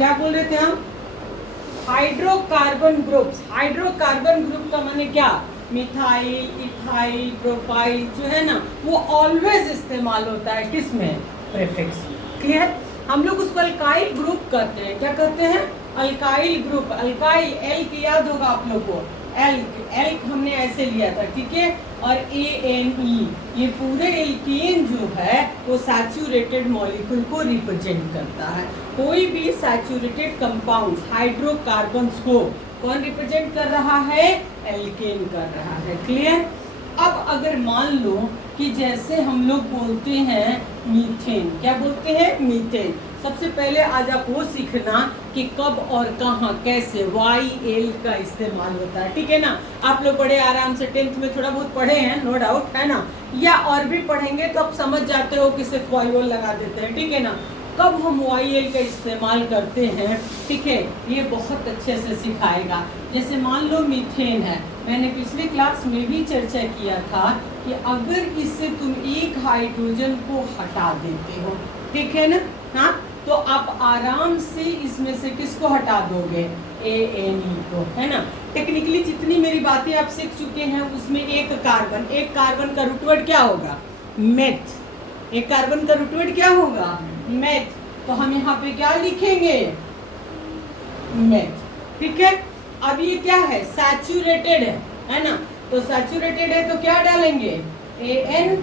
क्या बोल रहे थे हम? Hydrocarbon groups. हाइड्रोकार्बन ग्रुप का माने क्या? मिथाइल, इथाइल, प्रोपाइल जो है ना, वो ऑलवेज इस्तेमाल होता है किसमें? प्रीफिक्स में। क्लियर? हम लोग उसको अल्काइल ग्रुप कहते हैं। क्या कहते हैं? Alkyl group. अल्काइल, एल्क याद होगा आप लोग को, एल्क, एल्क हमने ऐसे लिया था, ठीक है। और ANE, ये पूरे एल्केन जो है वो सैचुरेटेड मॉलिक्यूल को रिप्रेजेंट करता है। कोई भी सैचुरेटेड कंपाउंड्स, हाइड्रोकार्बन्स को कौन रिप्रेजेंट कर रहा है? एल्केन कर रहा है। क्लियर? अब अगर मान लो कि जैसे हम लोग बोलते हैं मीथेन, क्या बोलते हैं? मीथेन। सबसे पहले आज आप वो सीखना कि कब और कहाँ कैसे YL का इस्तेमाल होता है, ठीक है ना। आप लोग बड़े आराम से 10th में थोड़ा बहुत पढ़े हैं, नो डाउट, है ना, या और भी पढ़ेंगे तो आप समझ जाते हो कि सिर्फ YOL लगा देते हैं, ठीक है ना। कब हम YL का इस्तेमाल करते हैं, ठीक है, ये बहुत अच्छे से सिखाएगा। जैसे मान लो मीथेन है, मैंने पिछले क्लास में भी चर्चा किया था कि अगर इससे तुम एक हाइड्रोजन को हटा देते हो, ठीक है ना, हाँ, तो आप आराम से इसमें से किसको हटा दोगे? ANE को, है ना। टेक्निकली जितनी मेरी बातें आप सीख चुके हैं उसमें एक कार्बन का रूट वर्ड क्या होगा? मेथ। एक कार्बन का रूट वर्ड क्या होगा? मेथ। तो हम यहाँ पे क्या लिखेंगे? मेथ, ठीक है। अब ये क्या है? सैचुरेटेड है ना, तो सैचुरेटेड है तो क्या डालेंगे? ANE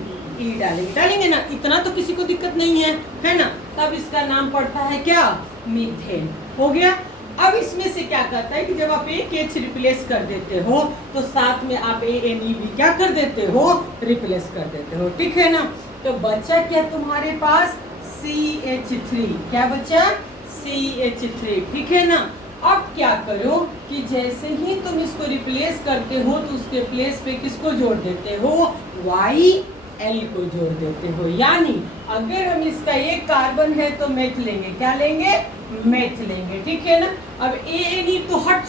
डालेंगे ना, इतना तो किसी को दिक्कत नहीं है ना। तब इसका नाम पड़ता है क्या? मीथेन। हो गया। अब इसमें से क्या करता है कि जब आप एक H रिप्लेस कर देते हो तो साथ में आप ANE भी क्या कर देते हो? रिप्लेस कर देते हो, ठीक है ना। तो बचा क्या तुम्हारे पास? CH3। क्या बचा? CH3, ठीक है ना। अब क्या करो कि जैसे ही तुम इसको रिप्लेस करते हो तो उसके प्लेस पे किसको जोड़ देते हो? YL को जोड़ देते हो। यानी अगर हम इसका एक कार्बन है तो मेथ लेंगे, क्या लेंगे? मेथ लेंगे, ठीक है ना। अब ANE तो हट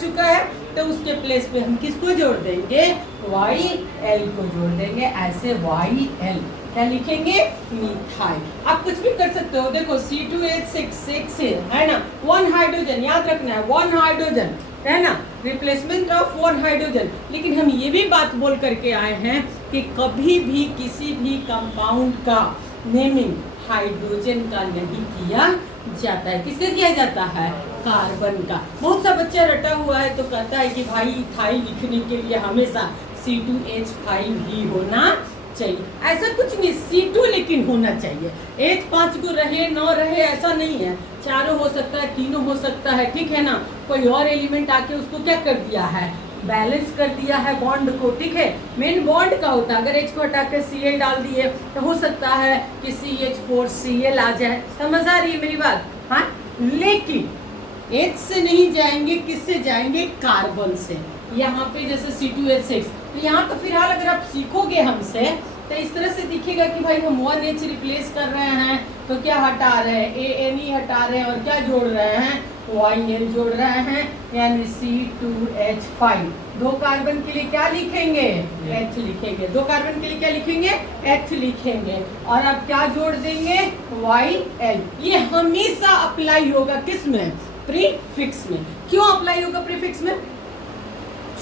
चुका है तो उसके प्लेस पे हम किसको जोड़ देंगे? YL को जोड़ देंगे। ऐसे YL क्या लिखेंगे? मिथाइल। आप कुछ भी कर सकते हो। देखो C2H6 है ना, 1 हाइड्रोजन, याद रखना है 1 हाइड्रोजन, है ना, रिप्लेसमेंट ऑफ 1 हाइड्रोजन। लेकिन हम ये भी बात बोल करके आए हैं कि कभी भी किसी भी कंपाउंड का नेमिंग हाइड्रोजन का नहीं किया जाता है। किसका किया जाता है? कार्बन का। बहुत सा बच्चा रटा हुआ है तो कहता है कि भाई इथाइल लिखने के लिए हमेशा C2H5 ही होना चाहिए। ऐसा कुछ नहीं, C2 लेकिन होना चाहिए। H5 को रहे न रहे ऐसा नहीं है, चारों हो सकता है, तीनों हो सकता है, ठीक है ना। कोई और एलिमेंट आके उसको क्या कर दिया है? बैलेंस कर दिया है बॉन्ड को, ठीक है। मेन बॉन्ड का होता है, अगर H को हटा के Cl डाल दिए तो हो सकता है कि CH4Cl आ जाए। समझ आ रही है मेरी बात? हाँ, लेकिन H से नहीं जाएंगे, किससे जाएंगे? कार्बन से। यहाँ पे जैसे C2H6, तो यहाँ तो फिलहाल अगर आप सीखोगे हमसे तो इस तरह से दिखेगा कि भाई हम 1H रिप्लेस कर रहे हैं तो क्या हटा रहे हैं? ANE हटा रहे हैं और क्या जोड़ रहे हैं? YL जोड़ रहे हैं, यानी C2H5। 2 कार्बन के लिए क्या लिखेंगे? H लिखेंगे। 2 कार्बन के लिए क्या लिखेंगे? H लिखेंगे। और अब क्या जोड़ देंगे? YL। ये हमेशा अप्लाई होगा किस में? प्रीफिक्स में। क्यों अप्लाई होगा प्रीफिक्स में?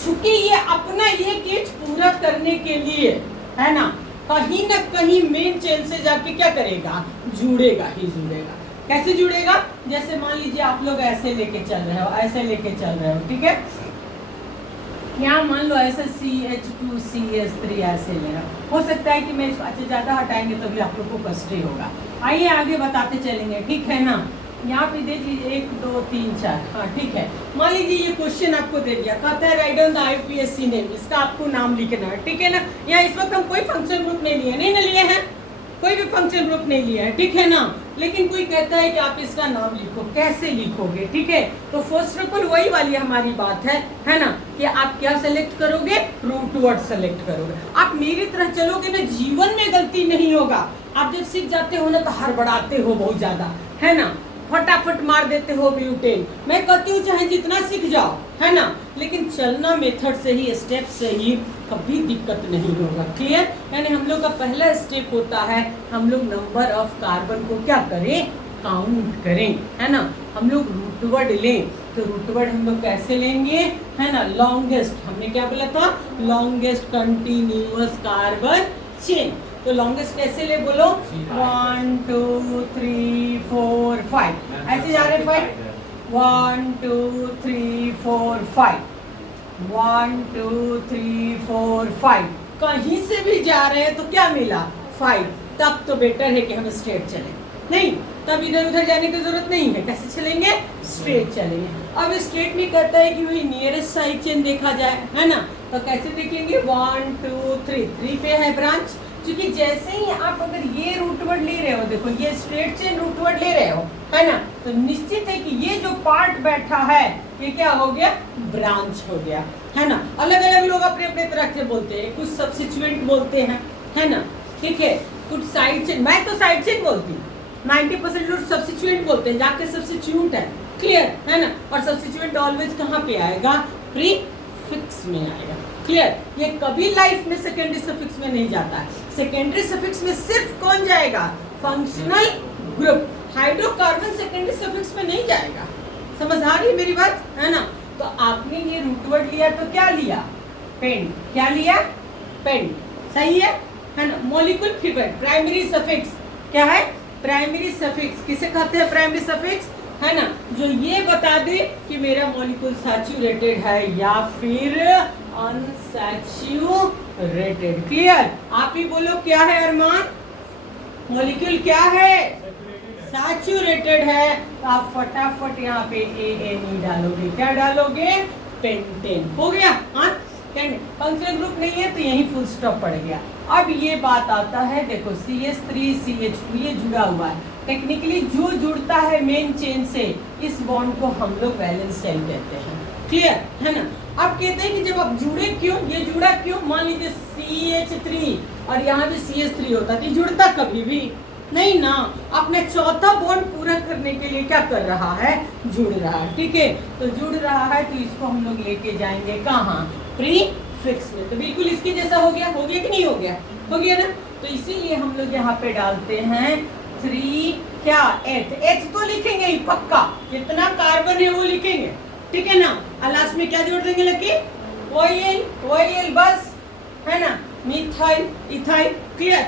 चूंकि ये अपना ये केस पूरा करने के लिए, है ना, कहीं ना कहीं मेन चेन से जाके क्या करेगा? जुड़ेगा ही जुड़ेगा। कैसे जुड़ेगा? जैसे मान लीजिए आप लोग ऐसे लेके चल रहे हो, ऐसे लेके चल रहे हो, ठीक है। यहाँ मान लो ऐसे CH2CH3 ऐसे ले रहा हो सकता है कि मैं अच्छा ज्यादा हटाएंगे तो भी आप लोग को कष्ट ही होगा। आइए आगे बताते चलेंगे, ठीक है ना। यहाँ पे देख लीजिए 1 2 3 4, हाँ ठीक है। मान लीजिए ये क्वेश्चन आपको दे दिया, कहता है write down the IUPAC name, इसका आपको नाम लिखना है, ठीक है ना। यहाँ इस वक्त हम कोई फंक्शन ग्रुप नहीं लिए, नहीं लिए हैं, कोई भी फंक्शन ग्रुप नहीं लिया है, ठीक है ना। लेकिन कोई कहता है कि आप इसका नाम लिखो, कैसे लिखोगे? ठीक है, तो फर्स्ट ऑफ ऑल वही वाली हमारी बात है ना, कि आप क्या सेलेक्ट करोगे? रूट वर्ड सेलेक्ट करोगे। आप मेरी तरह चलोगे ना, जीवन में गलती नहीं होगा। आप जब सीख जाते हो ना तो हड़बड़ाते हो बहुत ज्यादा, है ना, फटाफट मार देते हो ब्यूटेन। मैं कहती हूँ चाहे जितना सीख जाओ, है ना, लेकिन चलना मेथड से ही, स्टेप से ही, कभी दिक्कत नहीं होगा। क्लियर? यानी हम लोग का पहला स्टेप होता है हम लोग नंबर ऑफ कार्बन को क्या करें? काउंट करें, है ना, हम लोग रूट वर्ड लें, तो रूट वर्ड हम लोग कैसे लेंगे, है ना, लॉन्गेस्ट, हमने क्या बोला था, लॉन्गेस्ट कंटिन्यूअस कार्बन चेन। तो लॉन्गेस्ट कैसे ले, बोलो, 1 2 3 4 5, ऐसे जा रहे हैं 5, 1 2 3 4 5, 1 2 3 4 5, कहीं से भी जा रहे हैं तो क्या मिला, 5, तब तो बेटर है कि हम स्ट्रेट चलें, नहीं तब इधर उधर जाने की जरूरत नहीं है, कैसे चलेंगे, स्ट्रेट चलेंगे। अब स्ट्रेट में कहता है कि वही नियरेस्ट साइड चेन देखा जाए, है ना, तो कैसे देखेंगे, 1 2 3, 3 पे है ब्रांच, क्योंकि जैसे ही आप अगर ये रूट वर्ड ले रहे हो, देखो ये स्ट्रेट चेन रूट वर्ड ले रहे हो, है ना, तो निश्चित है कि ये जो पार्ट बैठा है ये क्या हो गया, ब्रांच हो गया, है ना। अलग अलग लोग अपने अपने तरह से बोलते हैं, कुछ सब्स्टिट्यूएंट बोलते हैं, है ना, ठीक है, कुछ साइड चेन, मैं तो साइड चेन बोलती हूँ, 90% लोग सब्स्टिट्यूएंट बोलते हैं, जाके सब्स्टिट्यूट है, क्लियर है ना, और सब्स्टिट्यूएंट ऑलवेज कहाँ पे आएगा, प्रीफिक्स में आएगा, क्लियर। ये कभी लाइफ में सेकेंडरी सफिक्स में नहीं जाता है, सेकेंडरी सफिक्स में सिर्फ कौन जाएगा, functional group, hydrocarbon secondary suffix में नहीं जाएगा, समझ आ रही मेरी बात, है ना। तो आपने ये रूट वर्ड लिया तो क्या लिया, पेंट, क्या लिया, पेंट, सही है ना। मॉलिक्यूल फिगर, प्राइमरी सफिक्स क्या है, प्राइमरी सफिक्स किसे कहते हैं, प्राइमरी सफिक्स, है ना, जो ये बता दे कि मेरा मॉलिक्यूल सैचुरेटेड है या फिर अनसैचुरेटेड, क्लियर। आप ही बोलो क्या है अरमान, मॉलिक्यूल क्या है, सैचुरेटेड है, तो आप फटाफट यहाँ पे ANE डालोगे, क्या डालोगे, पेंटेन, हो गया, हाँ, फंक्शनल ग्रुप नहीं है तो यही फुल स्टॉप पड़ गया। अब ये बात आता है, देखो CH3 CH2 ये जुड़ा हुआ है, टेक्निकली जो जुड़ता है मेन चेन से, इस बॉन्ड को हम लोग वैलेंस शेल कहते हैं, क्लियर है ना। अब कहते हैं कि जब आप जुड़े क्यों, ये जुड़ा क्यों, मान लीजिए CH3 और यहाँ भी CH3 होता तो जुड़ता कभी भी नहीं ना, अपने चौथा बॉन्ड पूरा करने के लिए क्या कर रहा है, जुड़ रहा है, ठीक है, तो जुड़ रहा है तो इसको हम लोग लेके जाएंगे कहाँ, प्रीफिक्स में, तो बिल्कुल इसके जैसा हो गया कि नहीं हो गया, हो गया ना। तो इसीलिए हम लोग यहाँ पे डालते हैं 3 क्या, H तो लिखेंगे ही पक्का, कितना कार्बन है वो लिखेंगे, ठीक है ना, और लास्ट में क्या जोड़ देंगे लकी, OL बस, है ना, मिथाइल इथाइल, क्लियर।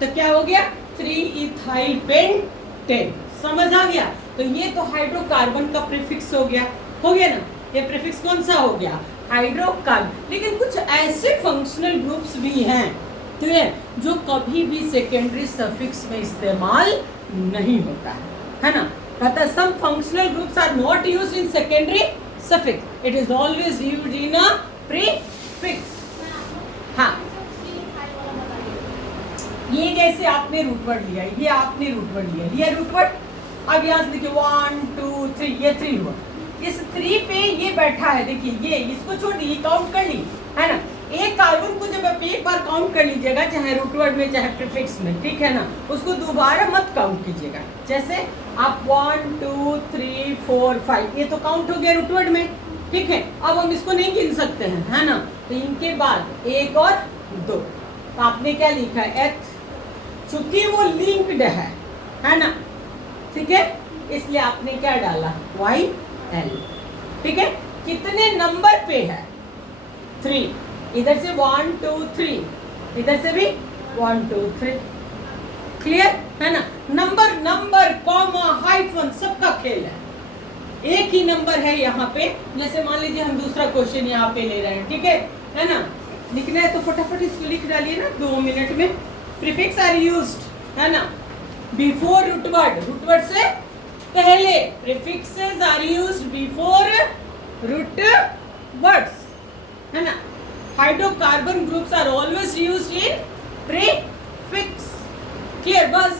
तो क्या हो गया, 3 इथाइल पेंटेन, समझ आ गया। तो ये तो हाइड्रोकार्बन का प्रीफिक्स हो गया ना, ये प्रीफिक्स कौन सा हो गया, हाइड्रोकार्बन। लेकिन कुछ ऐसे फंक्शनल ग्रुप्स भी हैं, तो ये जो कभी भी सेकेंडरी सफिक्स में इस्तेमाल नहीं होता है ना, पता, some functional groups are not used in secondary suffix, it is always used in a prefix. हाँ, ये जैसे आपने रूट वर्ड लिया, ये आपने रूट वर्ड लिया रूट वर्ड, अब यहाँ से देखिए 1 2 3, ये 3 हुआ, इस 3 पे ये बैठा है, देखिए ये, इसको छोड़ दी, काउंट कर ली, है ना। एक कार्बन को जब आप एक बार काउंट कर लीजिएगा, चाहे रूट वर्ड में चाहे प्रीफिक्स में, ठीक है ना, उसको दोबारा मत काउंट कीजिएगा। जैसे आप 1 2 3 4 5, ये तो काउंट हो गया रूट वर्ड में, ठीक है, अब हम इसको नहीं गिन सकते हैं, है ना, तो इनके बाद 1 और 2, तो आपने क्या लिखा है, H, चूंकि वो लिंक्ड है ना, ठीक है, इसलिए आपने क्या डाला, YL, ठीक है। कितने नंबर पे है, 3, इधर से 1 2 3, इधर से भी 1 2 3, क्लियर है ना। नंबर कॉमा हाइफन सबका खेल है, एक ही नंबर है यहाँ पे। जैसे मान लीजिए हम दूसरा क्वेश्चन यहाँ पे ले रहे हैं, ठीक है ना, लिखना है तो फटाफट इसको लिख डालिए ना 2 मिनट में। प्रीफिक्स आर यूज्ड, है ना, बिफोर रूट वर्ड से पहले, prefixes are used before root words, है ना। Hydrocarbon groups are always used in prefix, clear, बस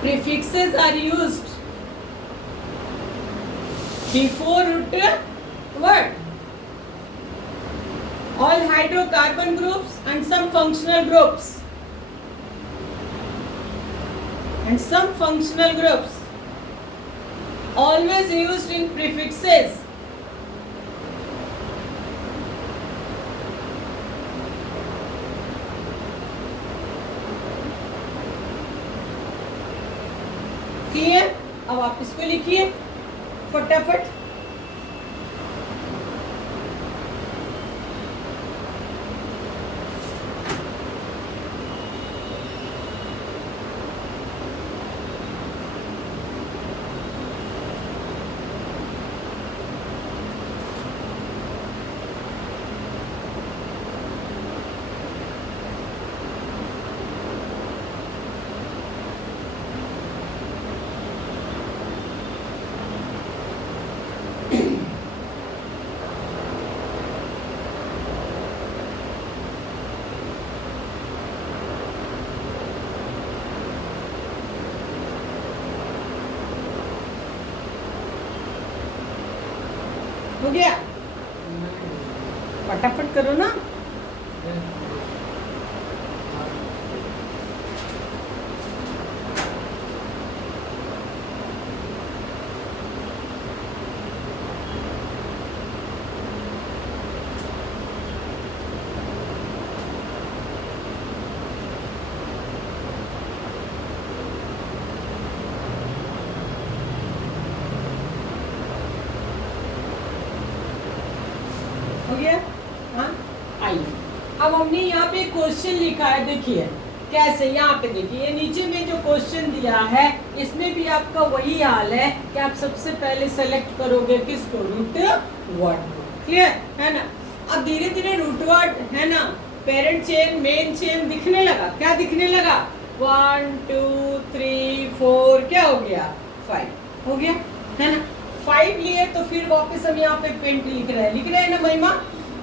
prefixes are used before root word. All hydrocarbon groups and some functional groups always used in prefixes clear? अब आप इसको लिखिए फटाफट। हो गया? फटाफट करो ना। हो गया? हाँ, आइए अब हमने यहाँ पे क्वेश्चन लिखा है, देखिए कैसे। यहाँ पे देखिए नीचे में जो क्वेश्चन दिया है इसमें भी आपका वही हाल है कि आप सबसे पहले सेलेक्ट करोगे किसको, रूट वर्ड। क्लियर है ना? अब धीरे धीरे रूट वर्ड है ना, पेरेंट चेन मेन चेन दिखने लगा। क्या दिखने लगा? 1 2 3 4 क्या हो गया? 5 हो गया है ना। 5 लिए तो फिर वापस हम यहाँ पे पेंट लिख रहे हैं ना महिमा।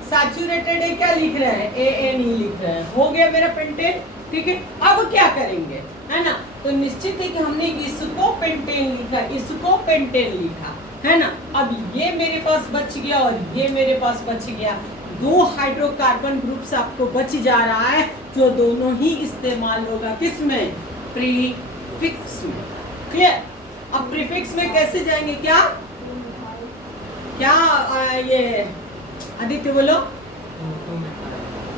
सैचुरेटेड है, क्या लिख रहे हैं? ANE लिख रहे हैं। हो गया मेरा पेंटेन। ठीक है, अब क्या करेंगे है ना, तो निश्चित है कि हमने इसको पेंटेन लिखा, इसको पेंटेन लिखा है ना। अब ये मेरे पास बच गया और ये मेरे पास बच गया। 2 हाइड्रोकार्बन ग्रुप्स आपको बच जा रहा है, जो दोनों ही इस्तेमाल होगा किसमें? प्रीफिक्स में। क्लियर? अब प्रीफिक्स में कैसे जाएंगे? क्या ये आदित्य बोलो।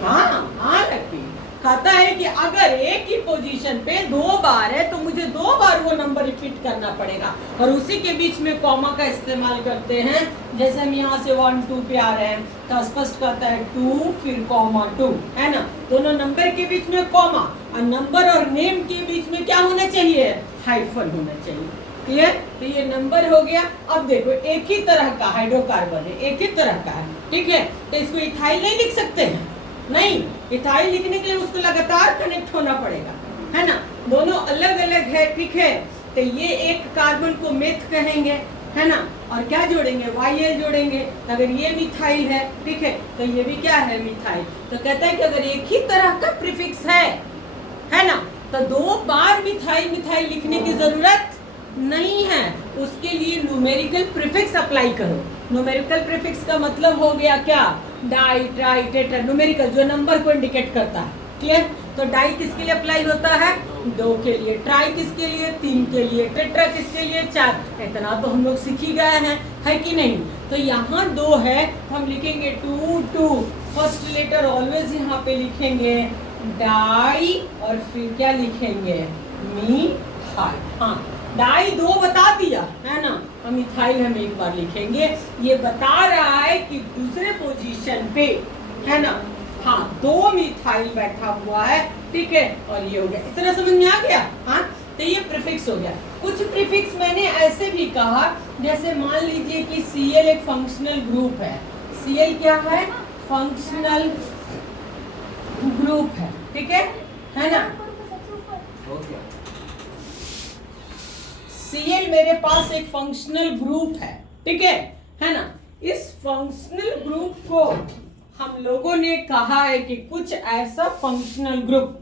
हाँ लकी कहता है कि अगर एक ही पोजीशन पे 2 बार है तो मुझे 2 बार वो नंबर रिपीट करना पड़ेगा, और उसी के बीच में कॉमा का इस्तेमाल करते हैं। जैसे हम यहाँ से 1 2 पे आ रहे हैं तो स्पष्ट करता है 2 फिर कॉमा 2 है ना। दोनों नंबर के बीच में कॉमा, और नंबर और नेम के बीच में क्या होना चाहिए? हाइफन होना चाहिए। क्लियर? तो ये नंबर हो गया। अब देखो एक ही तरह का हाइड्रोकार्बन है, एक ही तरह का है। ठीक है, तो इसको इथाइल नहीं लिख सकते हैं? नहीं, इथाइल लिखने के लिए उसको लगातार कनेक्ट होना पड़ेगा है ना। दोनों अलग अलग है। ठीक है, तो ये एक कार्बन को मेथ कहेंगे है ना, और क्या जोड़ेंगे? YL जोड़ेंगे। अगर ये मिथाइल है, ठीक है, तो ये भी क्या है? मिथाइल। तो कहता है कि अगर एक ही तरह का प्रीफिक्स है ना, तो 2 बार मिथाइल मिथाइल लिखने की जरूरत नहीं है। उसके लिए न्यूमेरिकल प्रीफिक्स अप्लाई करो। न्यूमेरिकल प्रीफिक्स का मतलब हो गया क्या? डाई ट्राई टेट्रा, न्यूमेरिकल जो नंबर को इंडिकेट करता है। क्लियर? तो डाई किसके लिए अप्लाई होता है? 2 के लिए। ट्राई किसके लिए? 3 के लिए। टेट्रा किसके लिए? 4। इतना तो हम लोग सीख ही गए हैं, है कि नहीं? तो यहाँ 2 है, हम लिखेंगे 2 2। फर्स्ट लेटर ऑलवेज यहाँ पे लिखेंगे डाई, और फिर क्या लिखेंगे? मिथाइल। हाँ, डाई 2 बता दिया है ना, हम मिथाइल हम एक बार लिखेंगे। ये बता रहा है कि दूसरे पोजीशन पे है ना, हाँ 2 मिथाइल बैठा हुआ है। ठीक है, और ये हो गया। इतना समझ में आ गया? हाँ, तो ये प्रीफिक्स हो गया। कुछ प्रीफिक्स मैंने ऐसे भी कहा, जैसे मान लीजिए कि Cl एक फंक्शनल ग्रुप है। Cl क्या है? फंक्शनल ग्रुप है। ठीक है ना। Cl मेरे पास एक फंक्शनल ग्रुप है। ठीक है ना। इस फंक्शनल ग्रुप को हम लोगों ने कहा है कि कुछ ऐसा फंक्शनल ग्रुप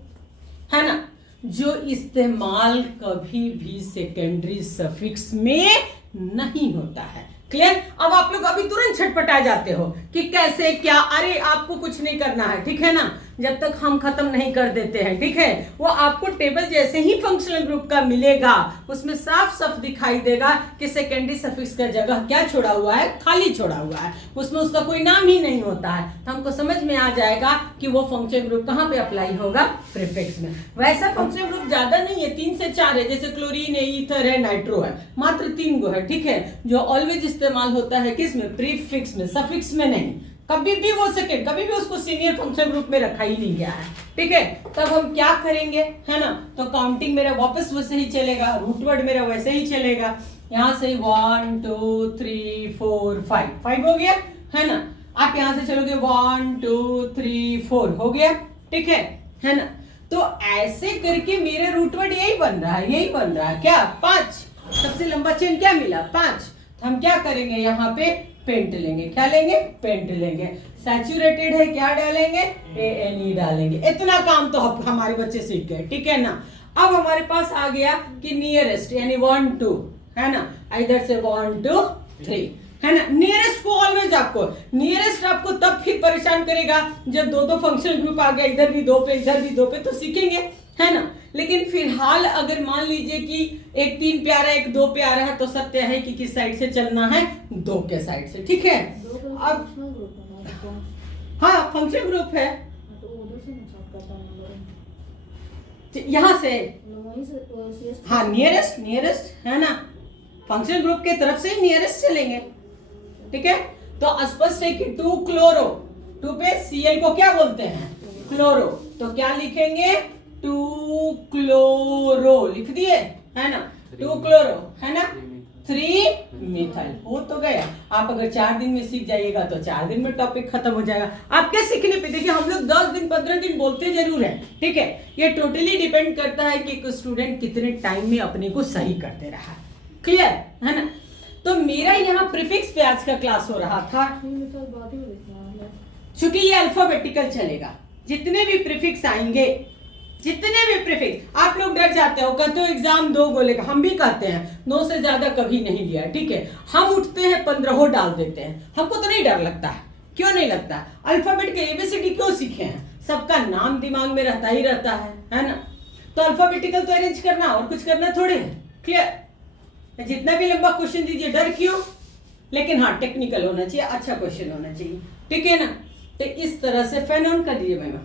है ना जो इस्तेमाल कभी भी सेकेंडरी सफिक्स में नहीं होता है। क्लियर? अब आप लोग अभी तुरंत छटपटा जाते हो कि कैसे क्या। अरे आपको कुछ नहीं करना है, ठीक है ना। जब तक हम खत्म नहीं कर देते हैं, ठीक है। वो आपको टेबल जैसे ही फंक्शनल ग्रुप का मिलेगा उसमें साफ साफ दिखाई देगा कि सेकेंडरी सफिक्स का जगह क्या छोड़ा हुआ है, खाली छोड़ा हुआ है, उसमें उसका कोई नाम ही नहीं होता है। तो हमको समझ में आ जाएगा कि वो फंक्शनल ग्रुप कहाँ पे अप्लाई होगा, प्रीफिक्स में। वैसा फंक्शनल ग्रुप ज्यादा नहीं है, 3 से 4 है, जैसे क्लोरीन है, ईथर है, नाइट्रो है, मात्र 3 गो है, ठीक है, जो ऑलवेज इस्तेमाल होता है किसमें, प्रीफिक्स में, सफिक्स में नहीं। कभी भी वो सेकेंड, कभी भी उसको सीनियर फंक्शन ग्रुप में रखा ही नहीं गया है, ठीक है। तब हम क्या करेंगे, है ना, तो काउंटिंग मेरा वापस वैसे ही चलेगा, रूट वर्ड मेरा वैसे ही चलेगा। यहाँ से 1 2 3 4 5 हो गया, है ना। आप यहाँ से चलोगे 1 2 3 4 हो गया, ठीक है ना। तो ऐसे करके मेरे रूट वर्ड यही बन रहा है, क्या 5, सबसे लंबा चेन क्या मिला 5। तो हम क्या करेंगे, यहाँ पे पेंट लेंगे, क्या लेंगे, पेंट लेंगे। सैचुरेटेड है, क्या डालेंगे, ANE डालेंगे। इतना काम तो हमारे बच्चे सीख गए, ठीक है ना। अब हमारे पास आ गया कि नियरेस्ट, यानी 1 2, है ना, इधर से 1 2 3, है ना। नियरेस्ट को ऑलवेज आपको, नियरेस्ट आपको तब फिर परेशान करेगा जब दो फंक्शनल ग्रुप आ गया, इधर भी 2 पे इधर भी 2 पे, तो सीखेंगे, है ना। लेकिन फिलहाल अगर मान लीजिए कि एक 3 पे आ रहा है, एक 2 पे आ रहा है, तो सत्य है कि किस साइड से चलना है, 2 के साइड से, ठीक है। अब हाँ फंक्शन ग्रुप है, यहाँ से हाँ नियरेस्ट है ना, फंक्शन ग्रुप के तरफ से ही नियरेस्ट चलेंगे, ठीक है। तो स्पष्ट है कि 2 क्लोरो, 2 पे Cl को क्या बोलते हैं, क्लोरो, तो क्या लिखेंगे 2 क्लोरो लिख दिए, है ना, 2 क्लोरो, है ना, 3 मिथाइल, हो तो गया। आप अगर 4 दिन में सीख जाइएगा तो 4 दिन में टॉपिक खत्म हो जाएगा। आपके सीखने पे देखिए, हम लोग 10 दिन 15 दिन बोलते जरूर है, ठीक है। ये टोटली डिपेंड करता है कि एक स्टूडेंट कितने टाइम में अपने को सही करते रहा, क्लियर है ना। तो मेरा यहाँ प्रीफिक्स पे आज का क्लास हो रहा था, चूंकि ये अल्फाबेटिकल चलेगा, जितने भी प्रीफिक्स आएंगे, जितने भी प्रीफिक्स, आप लोग डर जाते हो, कहते हो एग्जाम 2 गो लेगा, हम भी कहते हैं 9 से ज्यादा कभी नहीं लिया, ठीक है। हम उठते हैं 15 डाल देते हैं, हमको तो नहीं डर लगता है, क्यों नहीं लगता है, अल्फाबेट के ABCD क्यों सीखे हैं, सबका नाम दिमाग में रहता ही रहता है ना। तो अल्फाबेटिकल तो अरेंज करना और कुछ करना थोड़े है, क्लियर। जितना भी लंबा क्वेश्चन दीजिए, डर क्यों, लेकिन हाँ टेक्निकल होना चाहिए, अच्छा क्वेश्चन होना चाहिए, ठीक है ना। तो इस तरह से फैन ऑन कर दीजिए मैम,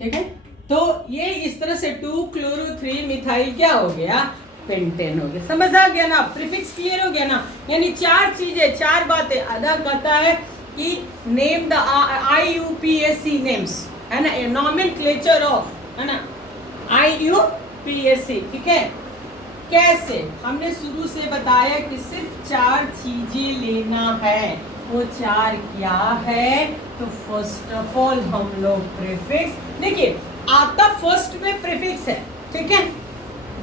ठीक है। तो ये इस तरह से 2 क्लोरो 3 मिथाइल क्या हो गया, पेंटेन हो गया। समझ आ गया ना, प्रीफिक्स क्लियर हो गया ना। यानी 4 चीजें, 4 बातें। आधा कहता है कि नेम द IUPAC नेम्स, है ना, नॉमेनक्लेचर ऑफ, है ना, IUPAC, ठीक है। कैसे, हमने शुरू से बताया कि सिर्फ 4 चीजें लेना है। वो 4 क्या है, तो फर्स्ट ऑफ ऑल हम लोग प्रीफिक्स, देखिए आता फर्स्ट में प्रीफिक्स है, ठीक है।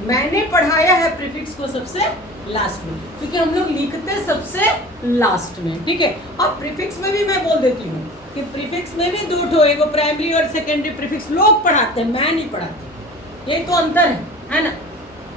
मैंने पढ़ाया है प्रीफिक्स को सबसे लास्ट में, क्योंकि हम लोग लिखते सबसे लास्ट में, ठीक है। अब प्रीफिक्स में भी मैं बोल देती हूँ कि प्रीफिक्स में भी 2 ठो, एगो प्राइमरी और सेकेंडरी प्रीफिक्स लोग पढ़ाते हैं, मैं नहीं पढ़ाती। ये तो अंतर है ना,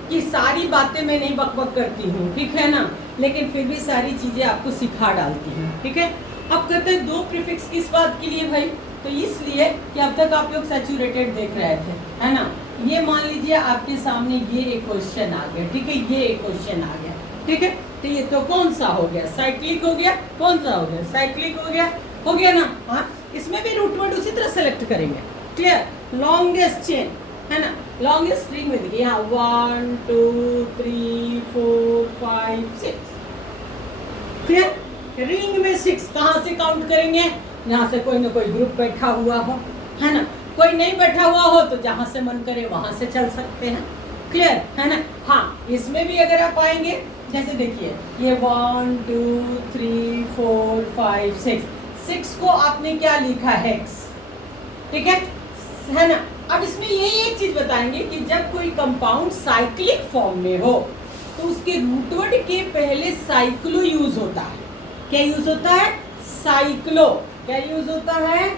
कि सारी बातें मैं नहीं बकबक करती हूँ, ठीक है ना, लेकिन फिर भी सारी चीजें आपको सिखा डालती हूँ, ठीक है। अब कहते हैं 2 प्रीफिक्स किस बात के लिए भाई, तो इसलिए कि अब तक आप लोग सैचुरेटेड देख रहे थे, है ना। ये मान लीजिए आपके सामने ये एक क्वेश्चन आ गया, ठीक है, ये एक क्वेश्चन आ गया, ठीक है। तो ये तो कौन सा हो गया, साइक्लिक हो गया, कौन सा हो गया, साइक्लिक हो गया ना। हाँ, इसमें भी रूट वर्ड उसी तरह सेलेक्ट करेंगे, क्लियर। लॉन्गेस्ट चेन, है ना, लॉन्गेस्ट स्ट्रिंग में देखिए यहाँ 1 2 3 4 5 6, क्लियर। रिंग में 6 कहाँ से काउंट करेंगे, यहाँ से कोई ना कोई ग्रुप बैठा हुआ हो, है ना, कोई नहीं बैठा हुआ हो तो जहाँ से मन करे वहां से चल सकते हैं, क्लियर है ना। हाँ, इसमें भी अगर आप आएंगे, जैसे देखिए ये 1 2 3 4 5 6 को आपने क्या लिखा है, हेक्स, ठीक है ना। अब इसमें ये एक चीज बताएंगे कि जब कोई कंपाउंड साइक्लिक फॉर्म में हो तो उसके रूटवर्ड के पहले साइक्लो यूज होता है। क्या यूज होता है, साइक्लो, क्या यूज होता है,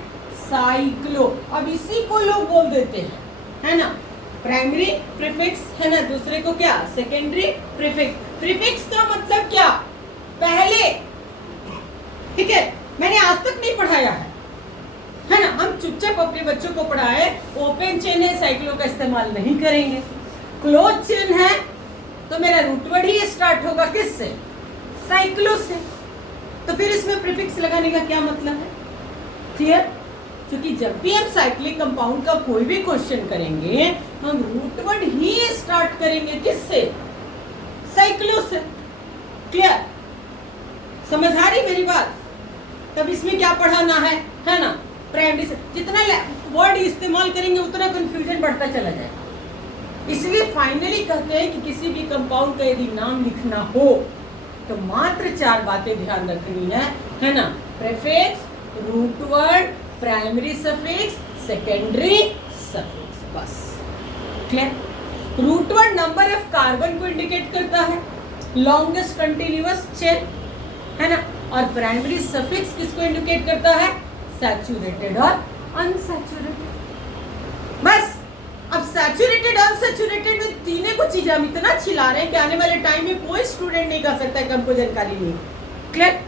साइक्लो। अब इसी को लोग बोल देते हैं, है ना, प्राइमरी प्रीफिक्स, है ना, दूसरे को क्या, सेकेंडरी प्रीफिक्स। प्रीफिक्स का मतलब क्या, पहले, ठीक है। मैंने आज तक नहीं पढ़ाया है, है ना। हम चुपचाप अपने बच्चों को पढ़ाए, ओपन चेन है साइक्लो का इस्तेमाल नहीं करेंगे, क्लोज चेन है तो मेरा रूट वर्ड ही स्टार्ट होगा किससे, साइक्लो से। तो फिर इसमें प्रीफिक्स लगाने का क्या मतलब है, क्लियर। क्योंकि जब भी हम साइक्लिक कंपाउंड का कोई भी क्वेश्चन करेंगे हम रूट वर्ड ही स्टार्ट करेंगे किससे, साइक्लो से, क्लियर। समझ आ रही मेरी बात। तब इसमें क्या पढ़ाना है ना, प्राइमरी से जितना वर्ड इस्तेमाल करेंगे उतना कंफ्यूजन बढ़ता चला जाएगा। इसलिए फाइनली कहते हैं कि किसी भी कंपाउंड का यदि नाम लिखना हो तो मात्र 4 बातें ध्यान रखनी है ना, prefix, root word, primary suffix, secondary suffix, बस, clear. Root word number of carbon को इंडिकेट करता है, लॉन्गेस्ट कंटिन्यूअस चेन, है ना। और प्राइमरी सफिक्स किसको इंडिकेट करता है, सैचुरेटेड और अनसैचुरेटेड, बस। अब सैचुरेटेड अनसैचुरेटेड में तीनों को चीजें हम इतना छिला रहे हैं कि आने वाले टाइम में कोई स्टूडेंट नहीं कर सकता है कि हमको जानकारी नहीं, क्लियर।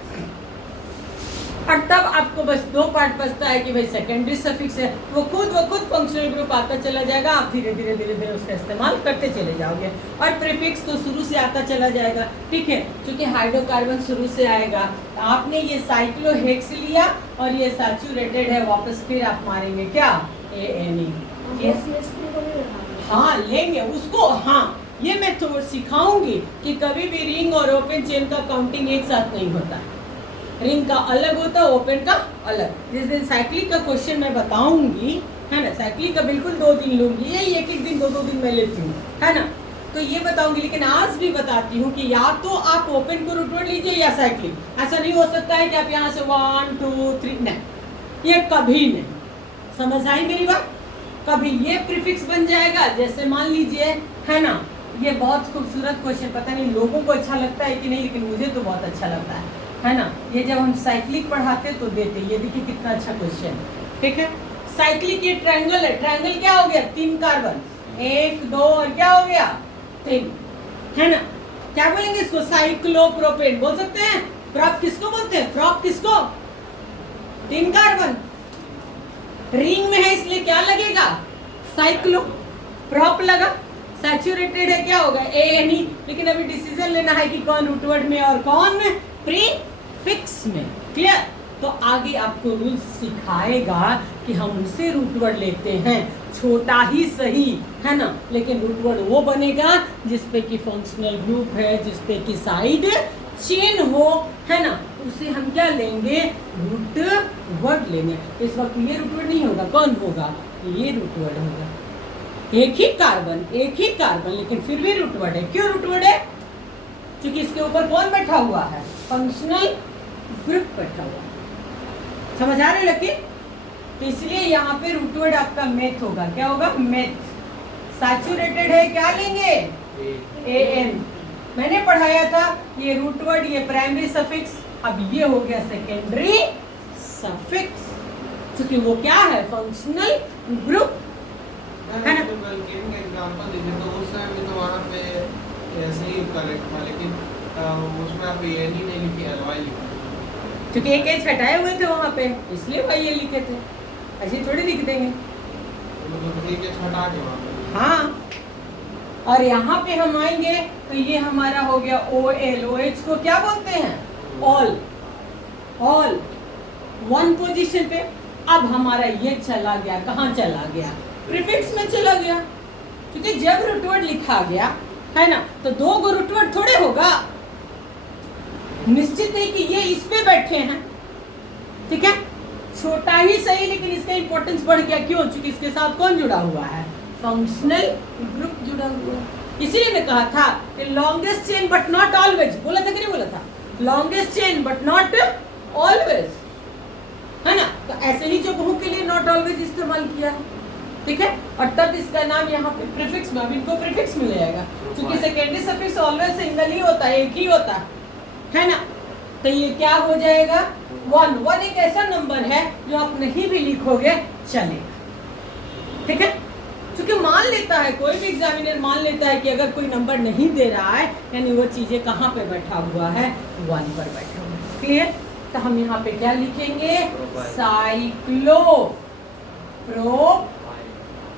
और तब आपको बस 2 पार्ट बचता है कि भाई सेकेंडरी सफिक्स है, वो खुद फंक्शनल ग्रुप आता चला जाएगा, आप धीरे धीरे उसका इस्तेमाल करते चले जाओगे। और प्रीफिक्स तो शुरू से आता चला जाएगा, ठीक है, क्योंकि हाइड्रोकार्बन शुरू से आएगा। आपने ये साइक्लोहेक्स लिया और ये सैचुरेटेड है, वापस फिर आप मारेंगे क्या, ANE, हाँ लेंगे उसको। हाँ, ये मैं तो सिखाऊंगी कि कभी भी रिंग और ओपन चेन का काउंटिंग एक साथ नहीं होता है, रिंग का अलग होता है, ओपन का अलग। जिस दिन साइक्लिक का क्वेश्चन मैं बताऊंगी, है ना, साइक्लिक का बिल्कुल 2 दिन लूंगी, यही एक दिन 2 दिन मैं लेती हूँ, है ना, तो ये बताऊंगी। लेकिन आज भी बताती हूँ कि या तो आप ओपन को रूट वर्ड लीजिए या साइक्लिक। ऐसा नहीं हो सकता है कि आप यहाँ से 1 2 3, नहीं, ये कभी नहीं। समझ आई मेरी बात। कभी ये प्रीफिक्स बन जाएगा, जैसे मान लीजिए, है ना, ये बहुत खूबसूरत क्वेश्चन, पता नहीं लोगों को अच्छा लगता है कि नहीं, लेकिन मुझे तो बहुत अच्छा लगता है ना। ये जब हम साइक्लिक पढ़ाते तो देते, ये देखिए कितना अच्छा क्वेश्चन, ठीक है। साइक्लिक ये ट्रायंगल है, ट्रायंगल क्या हो गया, 3 कार्बन, 1 2 और क्या हो गया 3, है ना। क्या बोलेंगे इसको, साइक्लोप्रोपेन बोल सकते हैं। प्रॉप किसको बोलते हैं, प्रॉप किसको, 3 कार्बन, रिंग में है इसलिए क्या लगेगा, साइक्लो, प्रॉप लगा, सैचुरेटेड है क्या होगा, ANE। लेकिन अभी डिसीजन लेना है कि कौन रूट वर्ड में और कौन प्रीफिक्स में, क्लियर। तो आगे आपको रूल्स सिखाएगा कि हम उनसे रूट वर्ड लेते हैं, छोटा ही सही, है ना, लेकिन रूट वर्ड वो बनेगा जिसपे कि फंक्शनल ग्रुप है, जिसपे कि साइड चेन हो, है ना, उसे हम क्या लेंगे, रूट वर्ड लेंगे। इस वक्त ये रूट वर्ड नहीं होगा, कौन होगा, ये रूट वर्ड होगा। एक ही कार्बन लेकिन फिर भी रूट वर्ड है। क्यों रूट वर्ड है, क्योंकि इसके ऊपर कौन बैठा हुआ है, फंक्शनल ग्रुप बैठा हुआ है। समझ आ रहे लड़के। तो इसलिए यहाँ पे रूट वर्ड आपका मेथ होगा, क्या होगा, मेथ। सैचुरेटेड है, क्या लेंगे, AN। मैंने पढ़ाया था ये रूट वर्ड, ये प्राइमरी सफिक्स, अब ये हो गया सेकेंडरी सफिक्स, क्योंकि वो क्या है, फंक्शनल ग्रुप, है ना। एग्जांपल दीजिए तो उस समय भी तो वहाँ पे ऐसे ही करेक्ट था, लेकिन उसमें आप ANE नहीं लिखी, LY लिखा, क्योंकि एक एज हटाए हुए थे वहाँ पे, इसलिए भाई ये लिखे थे, ऐसे थोड़ी लिख देंगे, एक एज हटा के वहाँ पे। हाँ। और यहाँ पे हम आएंगे तो ये हमारा हो गया OL, OH को क्या बोलते हैं, ऑल, 1 पोजीशन पे। अब हमारा ये चला गया, कहाँ चला गया, प्रीफिक्स में चला गया, क्योंकि जब रूट वर्ड लिखा गया, है ना, तो 2 गो रूट वर्ड थोड़े होगा, निश्चित है कि ये इस पे बैठे हैं, ठीक है, छोटा ही सही, लेकिन इसका इंपॉर्टेंस बढ़ गया। क्यों, क्योंकि इसके साथ कौन जुड़ा हुआ है, फंक्शनल ग्रुप जुड़ा हुआ है। इसीलिए मैं कहा था कि longest chain but not always, बोला था कि नहीं बोला था, longest chain but not always, है ना। तो ऐसे ही जो बहु के लिए नॉट ऑलवेज इस्तेमाल किया है, ठीक है। और तब इसका नाम यहाँ पे प्रीफिक्स में, अब इनको प्रीफिक्स मिल जाएगा, क्योंकि सेकेंडरी सफिक्स ऑलवेज सिंगल ही होता है, एक ही होता है ना। तो ये क्या हो जाएगा, 1 एक ऐसा नंबर है जो आप नहीं भी लिखोगे चलेगा, ठीक है। क्योंकि मान लेता है, कोई भी एग्जामिनर मान लेता है कि अगर कोई नंबर नहीं दे रहा है, यानी वो चीजें कहाँ पे बैठा हुआ है, 1 पर बैठा हुआ है, क्लियर। तो हम यहाँ पे क्या लिखेंगे, प्रोपाइल। Cyclo pro.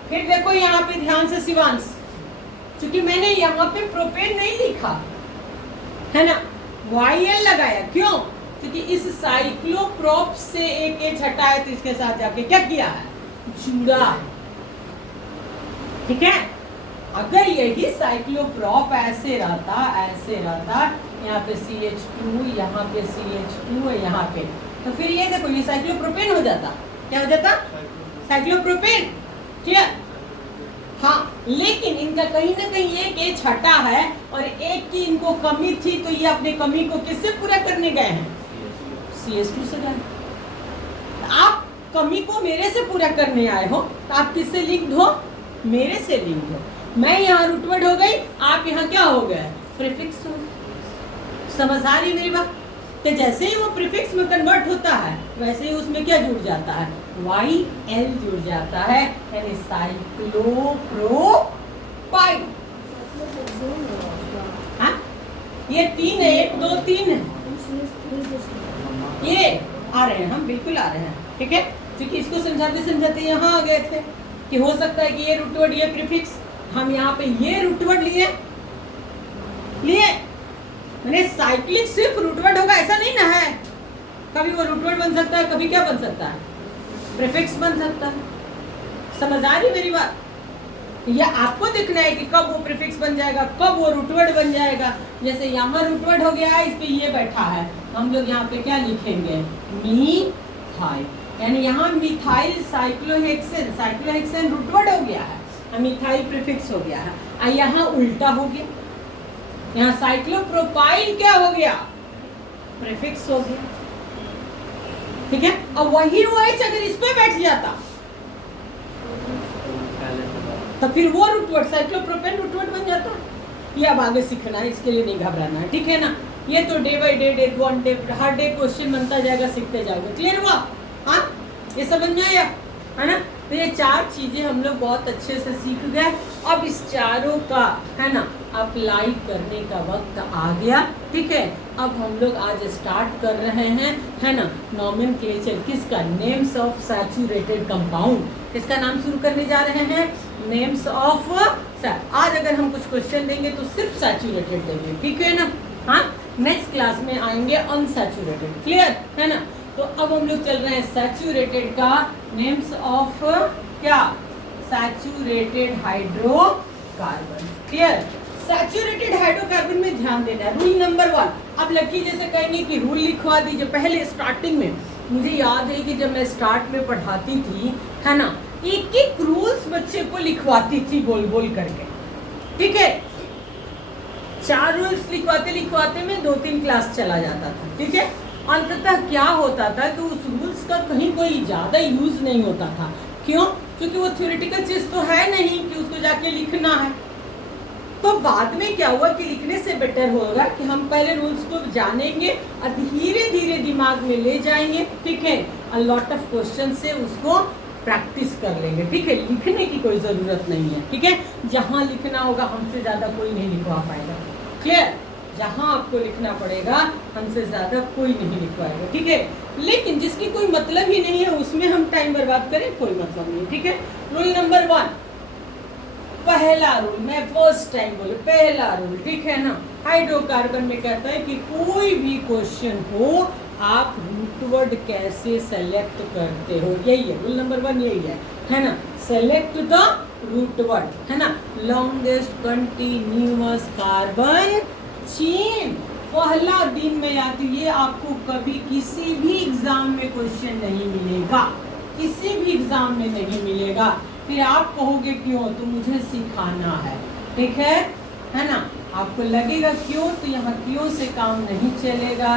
फिर देखो यहाँ पे ध्यान से शिवांश, क्योंकि मैंने यहाँ पे प्रोपेन नहीं लिखा है ना, YL लगाया, क्यों? क्योंकि इस साइक्लोप्रोप से एक एच हटाया तो इसके साथ जाके क्या किया है, जुड़ा है। ठीक है, अगर यही साइक्लोप्रोप ऐसे रहता यहाँ पे CH2, यहाँ पे CH2 और यहाँ पे, तो फिर ये देखो ये साइक्लोप्रोपेन हो जाता। क्या हो जाता? साइक्लोप्रोपेन। ठीक है, हाँ, लेकिन इनका कहीं ना कहीं एक एच हटा है और एक की इनको कमी थी, तो ये अपनी कमी को किससे पूरा करने गए हैं, CH2 से गए। आप कमी को मेरे से पूरा करने आए हो, तो आप किससे लिंक्ड हो, मेरे से लिंक्ड हो। मैं यहाँ रूट वर्ड हो गई, आप यहाँ क्या हो गए, प्रीफिक्स हो। समझ आ रही मेरी बात? तो जैसे ही वो प्रीफिक्स में कन्वर्ट होता है, वैसे ही उसमें क्या जुड़ जाता है, YL जुड़ जाता है, यानी साइक्लोप्रोपाइल। हाँ, ये 3 है, 1 2 3 है, ये आ रहे हैं, हम बिल्कुल आ रहे हैं। ठीक है, क्योंकि इसको समझाते समझाते यहाँ आ गए थे कि हो सकता है कि ये रूट वर्ड, ये प्रीफिक्स, हम यहाँ पे ये रूट वर्ड लिए मैंने साइक्लिक सिर्फ रूट वर्ड होगा ऐसा नहीं ना है, कभी वो रूट वर्ड बन सकता है, कभी क्या बन सकता है, प्रीफिक्स बन सकता है। समझ आ रही मेरी बात? या आपको देखना है कि कब वो प्रीफिक्स बन जाएगा, कब वो रूट वर्ड बन जाएगा। जैसे यहाँ रूट वर्ड हो गया है, इस पे ये बैठा है, हम लोग यहाँ पे क्या लिखेंगे, मिथाइल, यानी यहाँ methyl cyclohexane, cyclohexane root word हो गया है, मिथाइल प्रीफिक्स हो गया है। और यहाँ उल्टा हो गया, यहाँ साइक्लोप्रोपाइल क्या हो गया, प्रीफिक्स हो गया। ठीक है, और वही OH अगर इस पे बैठ जाता तो फिर वो root word cyclopropane root word बन जाता। ये अब आगे सीखना है, इसके लिए नहीं घबराना है। ठीक है ना, ये तो day by day, her day question बनता जाएगा, सीखते जाओगे। क्लियर हुआ? हाँ, ये समझ में आया है ना? तो ये 4 चीजें हम लोग बहुत अच्छे से सीख गए। अब इस चारों का है ना अप्लाई करने का वक्त आ गया। ठीक है, अब हम लोग आज स्टार्ट कर रहे हैं है ना नॉमेनक्लेचर किसका, नेम्स ऑफ सैचुरेटेड कंपाउंड, किसका नाम शुरू करने जा रहे हैं, नेम्स ऑफ। आज अगर हम कुछ क्वेश्चन देंगे तो सिर्फ सैचुरेटेड देंगे, ठीक है ना? हाँ, नेक्स्ट क्लास में आएंगे अनसैचुरेटेड। क्लियर है ना? तो अब हम लोग चल रहे हैं सैचुरेटेड का नेम्स ऑफ क्या, saturated hydrocarbon. Clear? Saturated hydrocarbon में ध्यान देना है। रूल नंबर 1, अब लड़की जैसे कहेंगे कि रूल लिखवा दीजिए। पहले स्टार्टिंग में मुझे याद है कि जब मैं स्टार्ट में पढ़ाती थी है ना, एक एक रूल्स बच्चे को लिखवाती थी बोल बोल करके। ठीक है, 4 रूल्स लिखवाते लिखवाते में 2-3 क्लास चला जाता था। ठीक है, अंततः क्या होता था कि उस रूल्स का कहीं कोई ज़्यादा यूज नहीं होता था। क्यों? क्योंकि वो थ्योरेटिकल चीज़ तो है नहीं कि उसको जाके लिखना है। तो बाद में क्या हुआ कि लिखने से बेटर होगा कि हम पहले रूल्स को जानेंगे और धीरे धीरे दिमाग में ले जाएंगे। ठीक है, अ लॉट ऑफ क्वेश्चन से उसको प्रैक्टिस कर लेंगे। ठीक है, लिखने की कोई ज़रूरत नहीं है। ठीक है, जहाँ लिखना होगा हमसे ज़्यादा कोई नहीं लिखवा पाएगा। क्लियर? जहाँ आपको लिखना पड़ेगा हमसे ज़्यादा कोई नहीं लिखवाएगा। ठीक है, लेकिन जिसकी कोई मतलब ही नहीं है उसमें हम टाइम बर्बाद करें, कोई मतलब नहीं। ठीक है, रूल नंबर 1, पहला रूल, मैं फर्स्ट टाइम बोले पहला रूल। ठीक है ना, हाइड्रोकार्बन में कहता है कि कोई भी क्वेश्चन हो आप रूट वर्ड कैसे सेलेक्ट करते हो, यही है रूल नंबर 1, यही है ना, सेलेक्ट द रूट वर्ड, है ना, लॉन्गेस्ट कंटिन्यूअस कार्बन चेन। पहला दिन में याद, ये आपको कभी किसी भी एग्जाम में क्वेश्चन नहीं मिलेगा, किसी भी एग्जाम में नहीं मिलेगा। फिर आप कहोगे क्यों, तो मुझे सिखाना है। ठीक है ना, आपको लगेगा क्यों, तो यहाँ क्यों से काम नहीं चलेगा,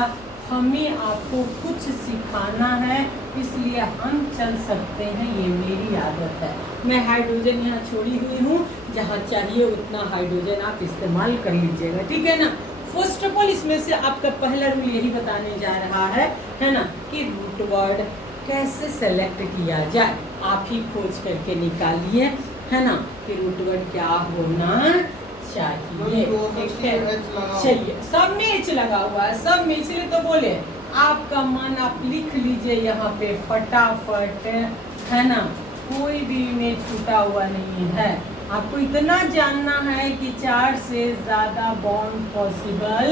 हमें आपको कुछ सिखाना है, इसलिए हम चल सकते हैं, ये मेरी आदत है। मैं हाइड्रोजन यहाँ छोड़ी हुई हूँ, जहाँ चाहिए उतना हाइड्रोजन आप इस्तेमाल कर लीजिएगा। ठीक है ना? फर्स्ट ऑफ ऑल इसमें से आपका पहला रूल यही बताने जा रहा है ना, कि रूट वर्ड कैसे सेलेक्ट किया जाए। आप ही खोज करके निकालिए, है ना, कि रूट वर्ड क्या होना चाहिए। ठीक है, चलिए, सब में एच लगा हुआ है, सब में, इसलिए तो बोले आपका मन आप लिख लीजिए यहाँ पे फटाफट, है ना। कोई भी इमेज छूटा हुआ नहीं है। आपको इतना जानना है कि 4 से ज़्यादा बॉन्ड पॉसिबल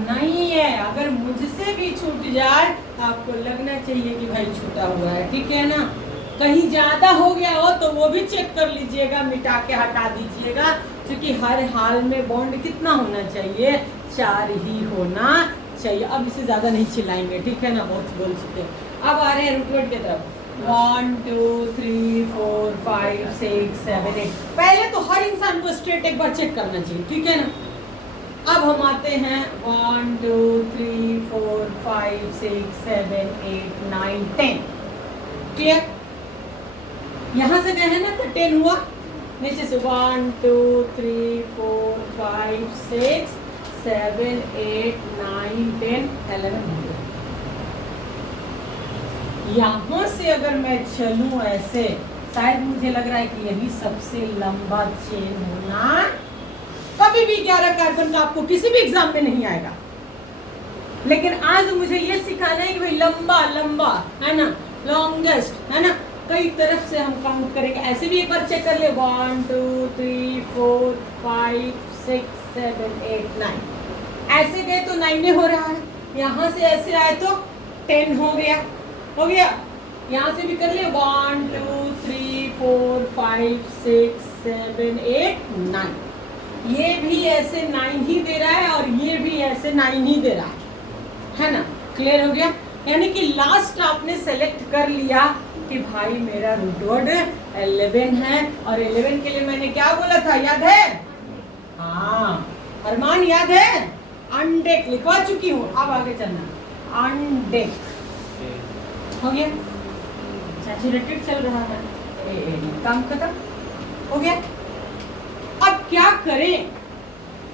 नहीं है। अगर मुझसे भी छूट जाए तो आपको लगना चाहिए कि भाई छूटा हुआ है, ठीक है ना। कहीं ज़्यादा हो गया हो तो वो भी चेक कर लीजिएगा, मिटा के हटा दीजिएगा, क्योंकि हर हाल में बॉन्ड कितना होना चाहिए, 4 ही होना चाहिए। अब इसे ज़्यादा नहीं चिल्लाएंगे, ठीक है ना, बहुत बोल चुके। अब आ रहे हैं रूट वर्ड की तरफ। 1 2 3 4 5 6 7 8। पहले तो हर इंसान को स्ट्रेट एक बार चेक करना चाहिए, ठीक है ना। अब हम आते हैं 1 2 3 4 5 6 7 8 9 10। क्लियर? यहाँ से गए हैं ना तो 10 हुआ। नीचे से 1 2 3 4 5 6 7 8 9 10 11 हो गया। यहाँ से अगर मैं चलूं ऐसे, शायद मुझे लग रहा है कि यही सबसे लंबा चेन होना। कभी भी 11 कार्बन का आपको किसी भी एग्जाम में नहीं आएगा, लेकिन आज मुझे ये सिखाना है कि भाई लंबा लंबा, है ना, लॉन्गेस्ट, है ना। कई तरफ से हम काउंट करेंगे। ऐसे भी एक बार चेक कर ले, 1 2 3 4 5 6 7 8 9। ऐसे गए तो 9 हो रहा है। यहाँ से ऐसे आए तो 10 हो गया, हो गया। यहाँ से भी कर ले 1 2 3 4 5 6 7 8 9। ये भी ऐसे 9 ही दे रहा है और ये भी ऐसे 9 ही दे रहा है ना। क्लियर हो गया? यानी कि लास्ट आपने सेलेक्ट कर लिया कि भाई मेरा रूट वर्ड 11 है। और 11 के लिए मैंने क्या बोला था, याद है? हाँ, अरमान याद है? अनडेक लिखवा चुकी हूँ। अब आगे चलना, अनडेक हो गया। सैचुरेटेड चल रहा है, काम खत्म हो गया। अब क्या करें?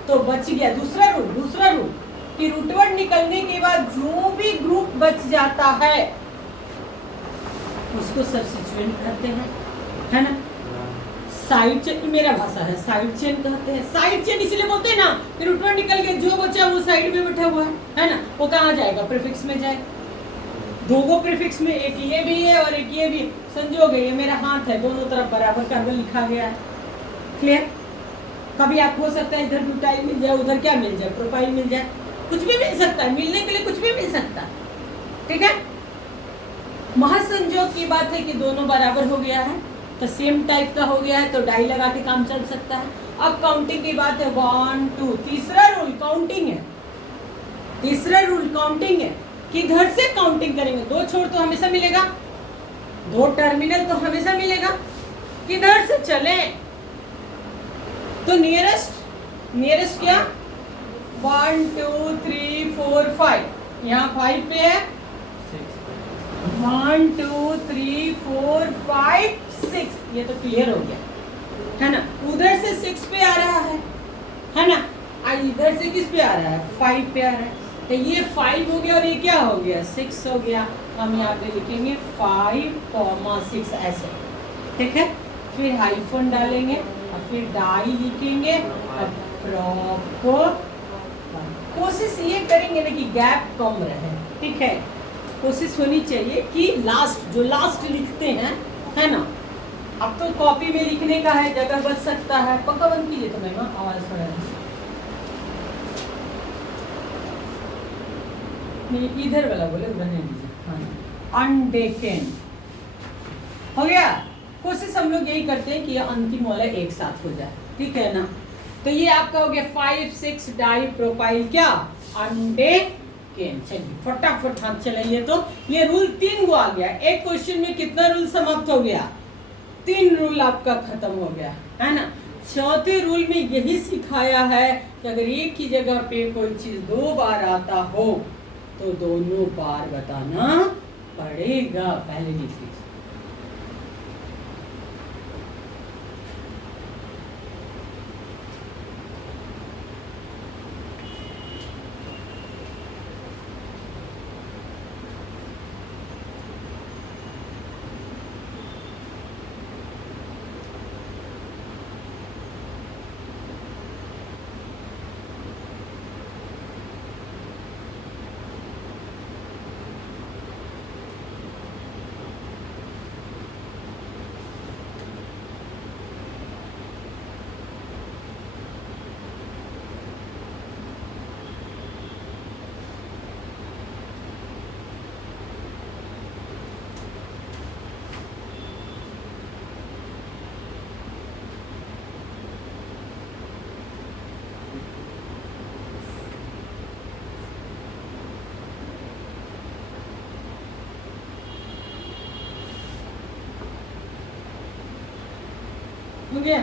तो बच गया दूसरा रूल कि रूट वर्ड निकलने के बाद जो भी ग्रुप बच जाता है उसको सब्स्टिट्यूएंट करते हैं, है ना। साइड चेन, मेरा भाषा है, साइड चेन कहते हैं। साइड चेन इसलिए बोलते हैं ना कि रूट वर्ड निकल के जो बचा वो साइड में बैठा हुआ है ना। वो कहाँ जाएगा? प्रीफिक्स में जाए। दो प्रीफिक्स में, एक ये भी है और एक ये भी। संजोग है, ये मेरा हाथ है, दोनों तरफ बराबर कार्बन लिखा गया है। क्लियर? कभी आप हो सकता है इधर ब्यूटाइल मिल जाए, उधर क्या मिल जाए, प्रोपाइल मिल जाए, कुछ भी मिल सकता है। मिलने के लिए कुछ भी मिल सकता है, ठीक है। महासंयोग की बात है कि दोनों बराबर हो गया है तो सेम टाइप का हो गया है तो डाई लगा के काम चल सकता है। अब काउंटिंग की बात है, 1 2। तीसरा रूल काउंटिंग है। तीसरा रूल काउंटिंग है कि इधर से काउंटिंग करेंगे। 2 छोर तो हमेशा मिलेगा, 2 टर्मिनल तो हमेशा मिलेगा। किधर से चले तो नियरेस्ट क्या, 1 2 3 4 5। यहाँ 5 पे है, 1 2 3 4 5 6। ये तो क्लियर हो गया, है ना। उधर से 6 पे आ रहा है ना। इधर से किस पे आ रहा है, 5 पे आ रहा है। तो ये 5 हो गया और ये क्या हो गया, 6 हो गया। हम यहाँ पे लिखेंगे 5,6 ऐसे, ठीक है। फिर हाइफन डालेंगे और फिर डाई लिखेंगे। प्रॉपर कोशिश ये करेंगे ना कि गैप कम रहे, ठीक है। कोशिश होनी चाहिए कि जो लास्ट लिखते हैं, है ना। अब तो कॉपी में लिखने का है, जगह बच सकता है। पक्का बंद कीजिए तो मैं आवाज थोड़ा इधर वाला बोले, रहने दीजिए। हाँ, अनडेकन हो गया। कोशिश हम लोग यही करते हैं कि अंतिम वाला एक साथ हो जाए, ठीक है ना। तो ये आपका हो गया 5 6 डाई प्रोपाइल क्या, अनडेकन। चलिए फटाफट हाथ चलाइए। तो ये रूल 3 को आ गया। एक क्वेश्चन में कितना रूल समाप्त हो गया, 3 रूल आपका खत्म हो गया, है ना। चौथे रूल में यही सिखाया है कि अगर एक ही जगह पे कोई चीज 2 बार आता हो तो दोनों बार बताना पड़ेगा। पहले लिख लीजिए। हो गया?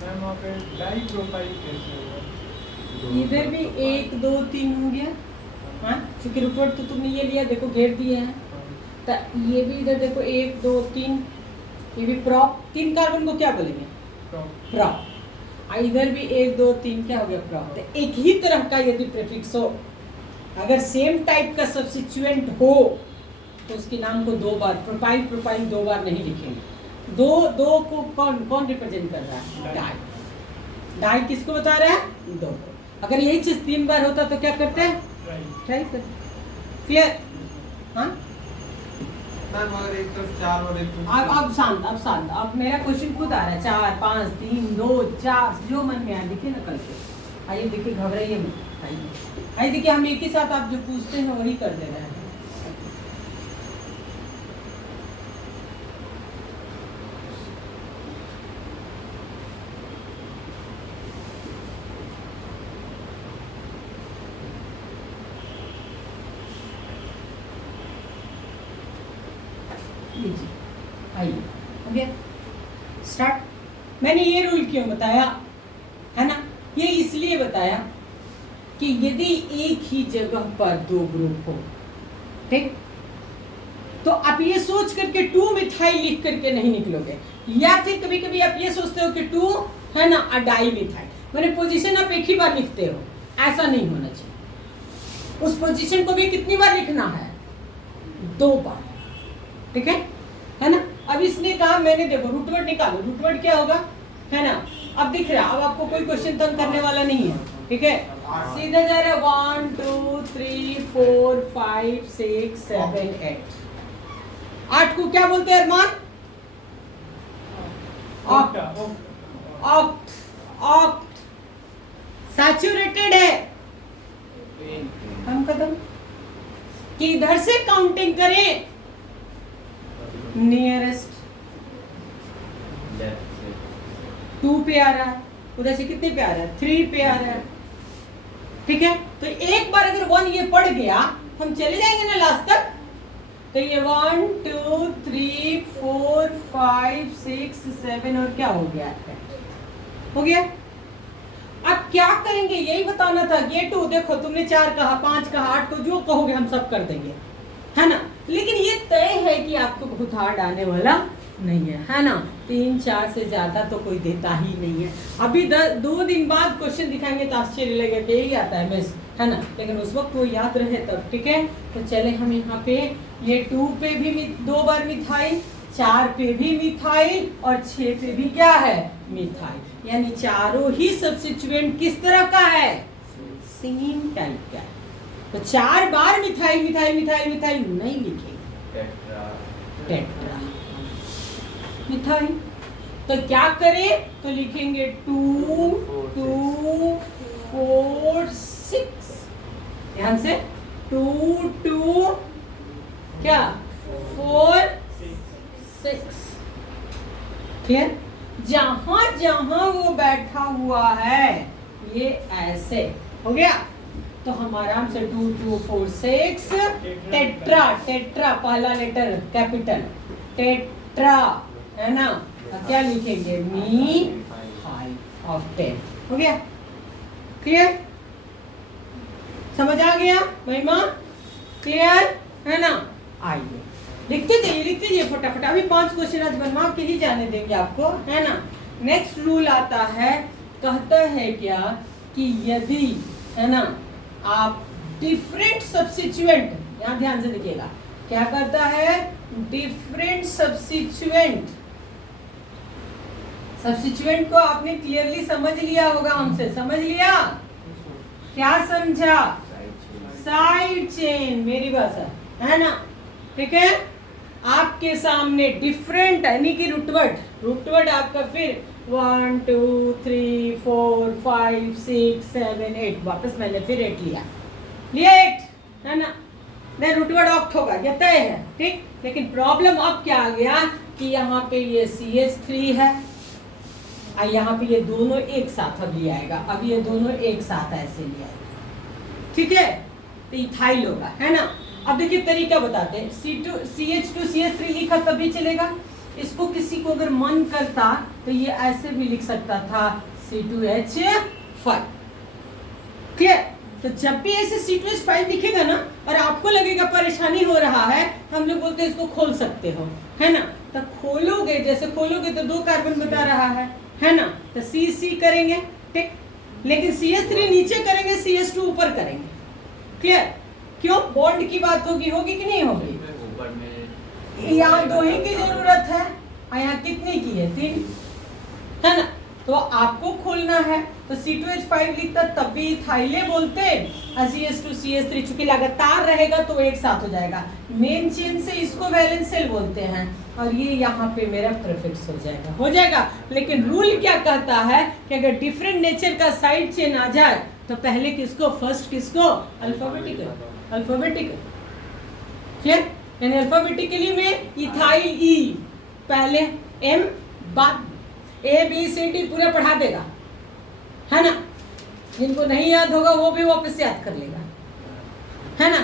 मैम वहाँ पे डाई प्रोफाइल कैसे होगा? इधर भी 1 2 3 हो गया। हाँ, क्योंकि रूटवर्ड तो तुमने ये लिया, देखो घेर दिए हैं, तो ये भी इधर देखो 1 2 3, ये भी प्रॉप। 3 कार्बन को क्या बोलेंगे? प्रॉप। इधर भी 1 2 3 क्या हो गया? प्रॉप। तो एक ही तरह का यदि प्रीफिक्स हो, अगर सेम टाइप का सब्स्टिट्यूएंट हो, तो उसके नाम को 2 बार प्रोपाइल 2 बार नहीं लिखेंगे। दो को कौन रिप्रेजेंट कर रहा है? डाई। डाई किसको बता रहा है? 2 को। अगर यही चीज 3 बार होता तो क्या करते हैं? ट्राई करते। क्लियर? हाँ, मैम अगर एक तरफ 4 और एक तरफ अब शांत। अब मेरा क्वेश्चन खुद आ रहा है। 4 5 3 2 4, जो मन में आए देखिए ना कल के। आइए देखिए, घबराइए मत। आइए देखिए, हम एक ही साथ आप जो पूछते हैं वही कर दे रहे हैं। आइए, हो गया? स्टार्ट। मैंने ये रूल क्यों बताया है ना? ये इसलिए बताया कि यदि एक ही जगह पर 2 ग्रुप हो, ठीक, तो आप ये सोच करके 2 मिथाइल लिख करके नहीं निकलोगे, या फिर कभी कभी आप ये सोचते हो कि 2 है ना डाई मिथाइल, मैंने पोजीशन आप एक ही बार लिखते हो। ऐसा नहीं होना चाहिए। उस पोजीशन को भी कितनी बार लिखना है? 2 बार। ठीक है ना? अब इसने कहा, मैंने देखो रूटवर्ड निकालो, रूटवर्ड क्या होगा, है ना? अब दिख रहा है, अब आपको कोई क्वेश्चन तंग करने वाला नहीं है। ठीक है, सीधा जा रहा है 1 2 3 4 5 6 7 8। 8 को क्या बोलते हैं अरमान? ऑक्ट। ऑक्ट सैचुरेटेड है। हम कदम कि इधर से काउंटिंग करें, नियरेस्ट 2 पे आ रहा है, उधर से कितने पे आ रहा है? 3 पे आ रहा है। ठीक है, तो एक बार अगर 1 ये पड़ गया, हम चले जाएंगे ना लास्ट तक। तो ये 1 2 3 4 5 6 7 और क्या हो गया? हो गया। अब क्या करेंगे यही बताना था। ये 2 देखो, तुमने 4 कहा, 5 कहा, 8 को जो कहोगे हम सब कर देंगे, है ना? लेकिन ये तय है कि आपको बहुत हार्ड आने वाला नहीं है ना? 3 4 से ज्यादा तो कोई देता ही नहीं है। अभी 2 दिन बाद क्वेश्चन दिखाएंगे तो आश्चर्य लगेगा कि यही आता है मिस, है ना? लेकिन उस वक्त वो याद रहे तब। ठीक है, तो चले हम यहाँ पे ये 2 पे भी 2 बार मिथाइल, 4 पे भी मिथाइल और 6 पे भी क्या है? मिथाइल। यानी चारों ही सब्स्टिट्यूएंट किस तरह का है? सेम टाइप का है। तो 4 बार मिथाइल मिथाइल मिथाइल मिथाइल नहीं लिखेंगे, टेट्रा मिथाइल। तो क्या करें? तो लिखेंगे 2 2 4 6। ध्यान से 2 2 क्या 4 6। क्लियर? जहां जहां वो बैठा हुआ है ये ऐसे हो गया। तो हम आराम से 2 2 4 6 टेट्रा। टेट्रा पहला लेटर कैपिटल, टेट्रा, है ना? क्या लिखेंगे? Methyl octane. हो गया? क्लियर? समझ आ गया महिमा? क्लियर है ना? आइए लिखते जाइए फटाफट। अभी 5 क्वेश्चन आज बनवा के ही जाने देंगे आपको, है ना? नेक्स्ट रूल आता है, कहता है क्या कि यदि, है ना, आप डिफरेंट सब्स्टिट्यूएंट, यहां ध्यान से देखिएगा, क्या करता है? Different substituent. सब्स्टिट्यूएंट को आपने क्लियरली समझ लिया होगा, हमसे समझ लिया? क्या समझा? साइड चेन, मेरी भाषा, है ना? ठीक है, आपके सामने डिफरेंट यानी कि रूटवर्ड आपका फिर 1 2 3 4 5 6 7 8, वापस मैंने फिर 8 लिया 8, है ना। देन रूट वर्ड ऑक्ट होगा, ये तय है, ठीक। लेकिन प्रॉब्लम अब क्या आ गया कि यहाँ पे ये CH3 है और यहाँ पे ये दोनों एक साथ अब लिया आएगा, अब ये दोनों एक साथ ऐसे लिया आएगा, ठीक है। तो इथाइल होगा, है ना। अब देखिए तरीका बताते हैं, CH2 CH3 लिखा तभी चलेगा। इसको किसी को अगर मन करता तो ये ऐसे भी लिख सकता था C2H5, ठीक है। तो जब भी ऐसे C2H5 लिखेगा ना और आपको लगेगा परेशानी हो रहा है, हम लोग बोलते हैं इसको खोल सकते हो, है ना। तो खोलोगे, जैसे खोलोगे तो 2 कार्बन बता रहा है ना। तो C करेंगे, ठीक। लेकिन CH3 नीचे करेंगे, CH2 ऊपर करेंगे, क्लियर। क्यों? बॉन्ड की बात होगी कि नहीं होगी? ऊपर में यहाँ 2 ही की जरूरत है और यहाँ कितनी की है? 3, है ना। तो आपको खोलना है तो C2H5 लिखता तब भी इथाइले बोलते, और CH2 CH3 चूंकि लगातार रहेगा तो एक साथ हो जाएगा। मेन चेन से इसको वैलेंस सेल बोलते हैं और ये यहाँ पे मेरा प्रीफिक्स हो जाएगा। लेकिन रूल क्या कहता है कि अगर डिफरेंट नेचर का साइड चेन आ जाए तो पहले किसको, फर्स्ट किसको? Alphabetical, clear. यानी अल्फाबेटिकली में इथाइल ई पहले, M बाद, ABCD पूरा पढ़ा देगा, है ना। जिनको नहीं याद होगा वो भी वापस याद कर लेगा, है ना।